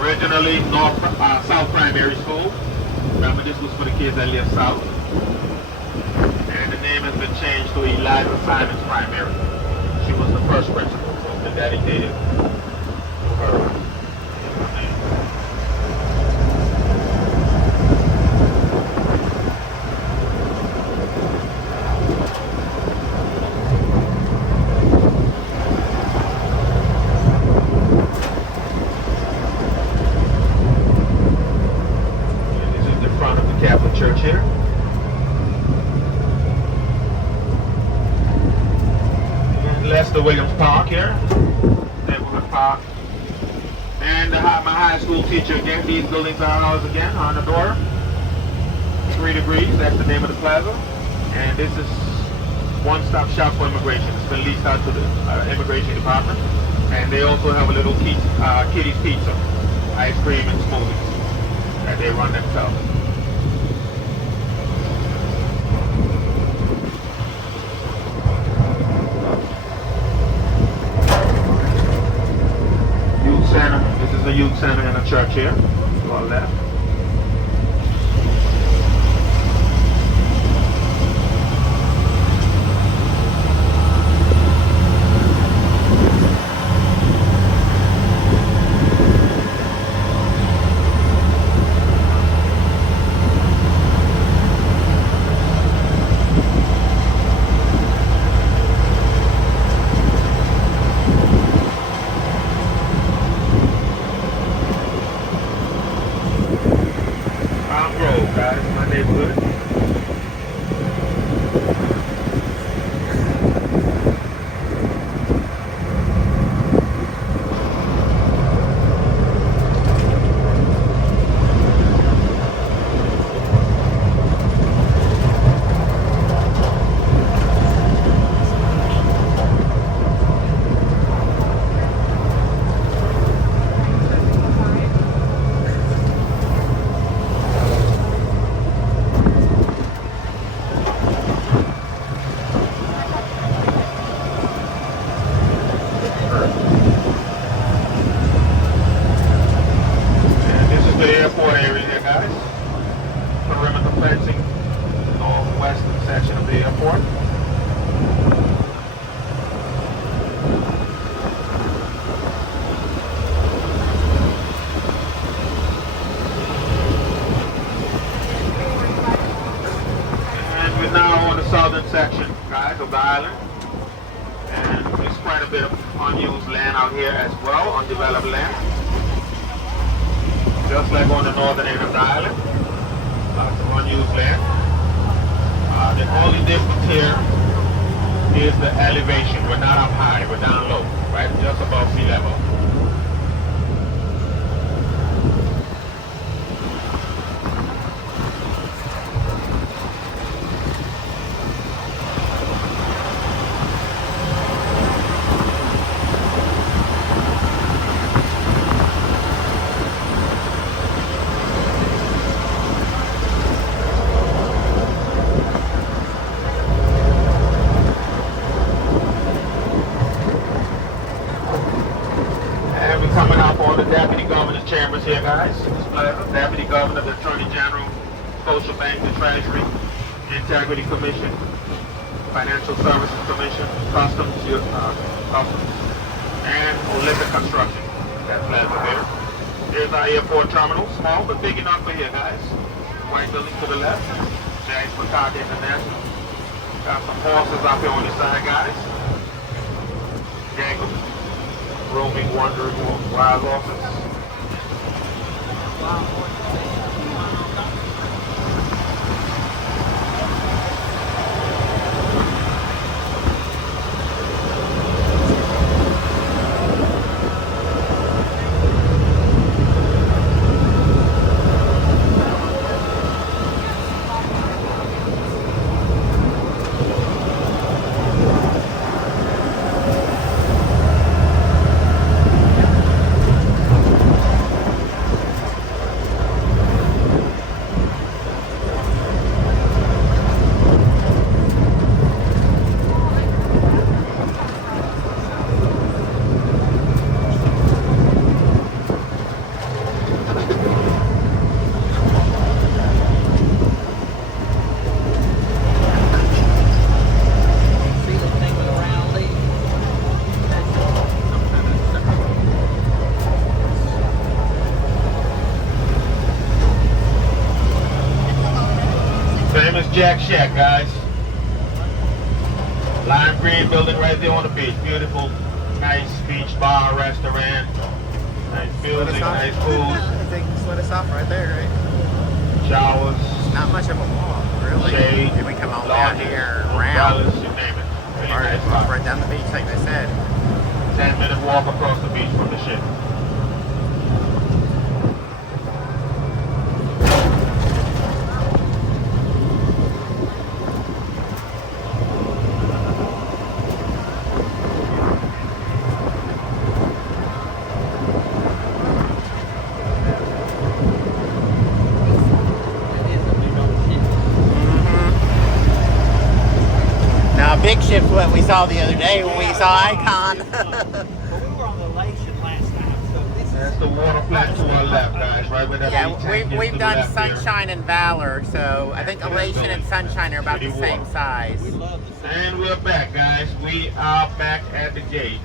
Originally South Primary School. Remember, this was for the kids that live south. And the name has been changed to Eliza Simons Primary. She was the first principal, so it's been dedicated to her. Church here. And Lester Williams Park here. Neighborhood Park. And my high school teacher again. These buildings are ours again on the door. 3 degrees, that's the name of the plaza. And this is one-stop shop for immigration. It's been leased out to the immigration department. And they also have a little Kitty's Pizza, ice cream and smoothies that they run themselves. Center. This is the youth center and a church here. To our left. Guys, my neighborhood. Section, guys, of the island, and there's quite a bit of unused land out here as well, undeveloped land, just like on the northern end of the island. Lots of unused land. The only difference here is the elevation. We're not up high, we're down low, right, just above sea level. Deputy Governor's Chambers here, guys. Deputy Governor, the Attorney General, Social Bank, the Treasury, Integrity Commission, Financial Services Commission, Customs, Customs, and Liquor Construction. That plaza there. Here's our airport terminal, small but big enough for here, guys. White building to the left, Jags Pataka International. Got some horses out here on the side, guys. Gangle, roaming, wandering, wild horses. Jack Shack, guys. Lime green building right there on the beach. Beautiful, nice beach bar, restaurant. Nice music, nice food. I think just let us off right there, right? Showers. Not much of a walk, really. Shade. Did we come all the way out here around? Dollars, you name it. Really Or nice spot. right down the beach, like they said. 10-minute walk across the beach from the ship. Big ship's what we saw the other day when we saw Icon. But we were on the lake ship last time, so this is... That's the water flat to our left, guys, right where that big tank is to we've the done left there. Sunshine and Valor, so I think Elation and Sunshine are about the same size. We love the sun. And we're back, guys. We are back at the gate.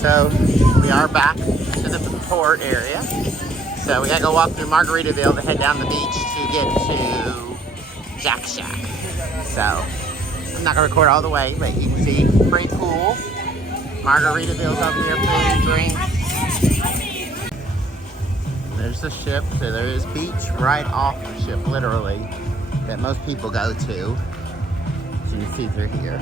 So we are back to the port area. So we gotta go walk through Margaritaville to head down the beach to get to Jack Shack. So I'm not gonna record all the way, but you can see free pool. Margaritaville's up here, free drinks. There's the ship, so there is beach right off the ship, literally, that most people go to. So you see through here.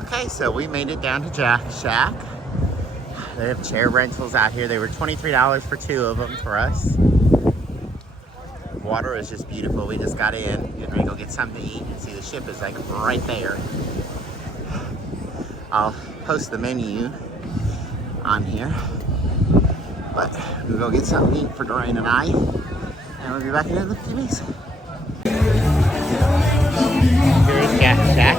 Okay, so we made it down to Jack Shack. They have chair rentals out here. They were $23 for two of them for us. Water is just beautiful. We just got in. We're gonna go get something to eat. See, the ship is like right there. I'll post the menu on here. But we'll go get something to eat for Dorian and I. And we'll be back in a few minutes. Here's Jack Shack.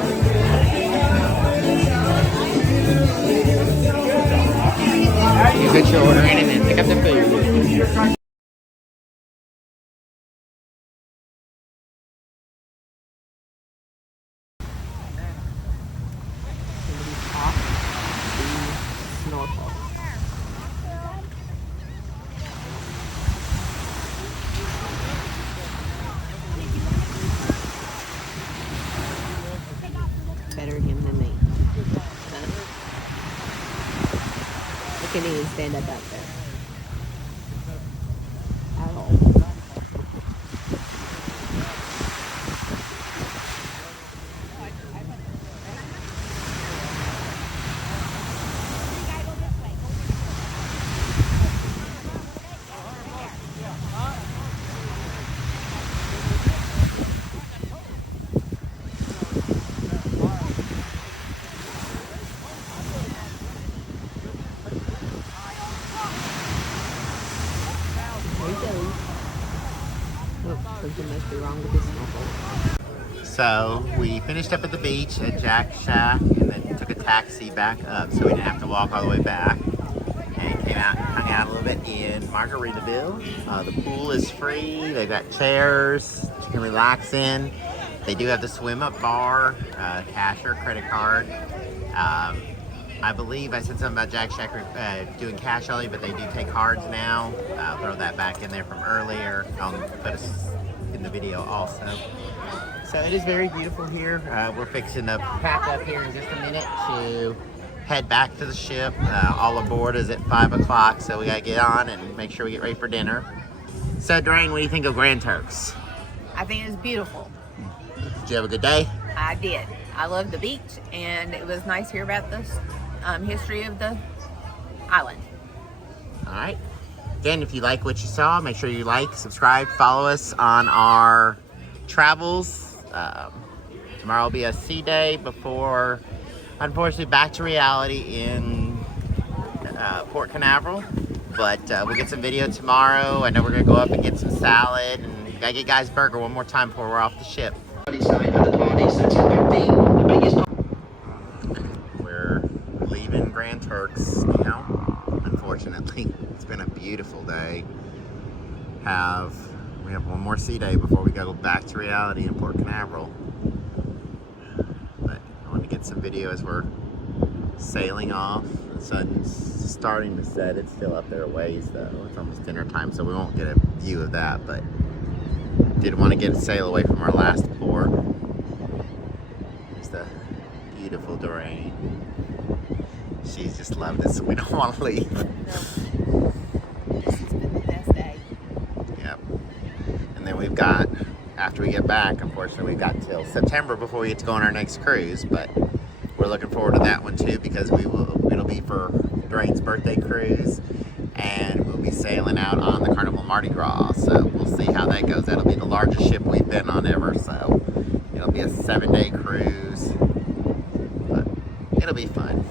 You put your order in and then pick up the food. Better him than me. I can't even stand up out there. At all. Something must be wrong with this snorkel. So we finished up at the beach at Jack Shack and then took a taxi back up so we didn't have to walk all the way back. And came out and hung out a little bit in Margaritaville. The pool is free. They've got chairs you can relax in. They do have the swim up bar, cash or credit card. I believe I said something about Jack Shack doing cash only, but they do take cards now. I'll throw that back in there from earlier. I'll put it in the video also. So it is very beautiful here. We're fixing to pack up here in just a minute to head back to the ship. All aboard is at 5 o'clock, so we gotta get on and make sure we get ready for dinner. So Doreen, what do you think of Grand Turks? I think it's beautiful. Did you have a good day? I did. I love the beach, and it was nice to hear about the history of the island. All right. Again, if you like what you saw, make sure you like, subscribe, follow us on our travels. Tomorrow will be a sea day before, unfortunately, back to reality in Port Canaveral. But we'll get some video tomorrow. I know we're going to go up and get some salad. And we got to get Guy's Burger one more time before we're off the ship. We're leaving Grand Turks now, unfortunately. It's been a beautiful day. We have one more sea day before we go back to reality in Port Canaveral. But I want to get some video as we're sailing off. The sun's starting to set. It's still up there a ways though. It's almost dinner time, so we won't get a view of that, but did want to get a sail away from our last port. There's the beautiful Doreen. She's just loved it, so we don't want to leave. No. This has been the best day. Yep. And then we've got, after we get back, unfortunately, we've got till September before we get to go on our next cruise, but we're looking forward to that one too, because it'll be for Doreen's birthday cruise, and we'll be sailing out on the Carnival Mardi Gras, so we'll see how that goes. That'll be the largest ship we've been on ever, so it'll be a 7-day cruise, but it'll be fun.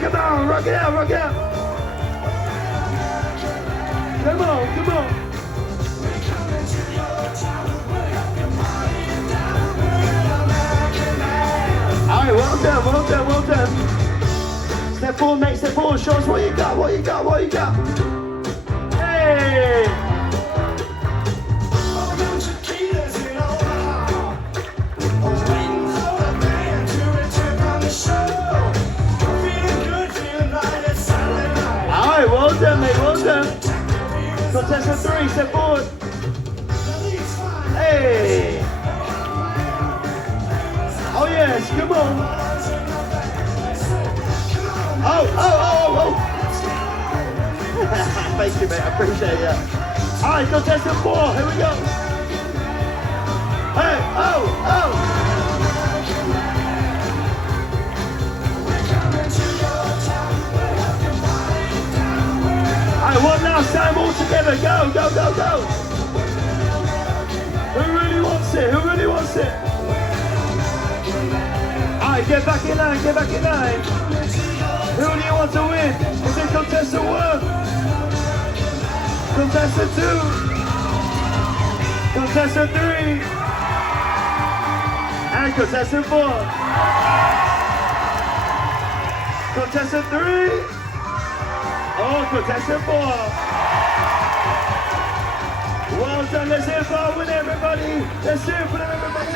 Come on, rock it out, rock it out. Come on, come on. All right, well done, well done, well done. Step forward, mate, step forward. Show us what you got, what you got, what you got. Hey! them. Contestant 3, step forward. Hey. Oh yes, come on. Oh. Thank you, mate. I appreciate it. All right, contestant 4. Here we go. Hey, oh. Alright, one last time all together. Go. Who really wants it? Alright, get back in line. Who do you want to win? Is it contestant 1? Contestant 2? Contestant 3? And contestant 4? Contestant 3? Oh, contestant 4. Well done, let's hear for our winner, everybody. Let's hear for them, everybody.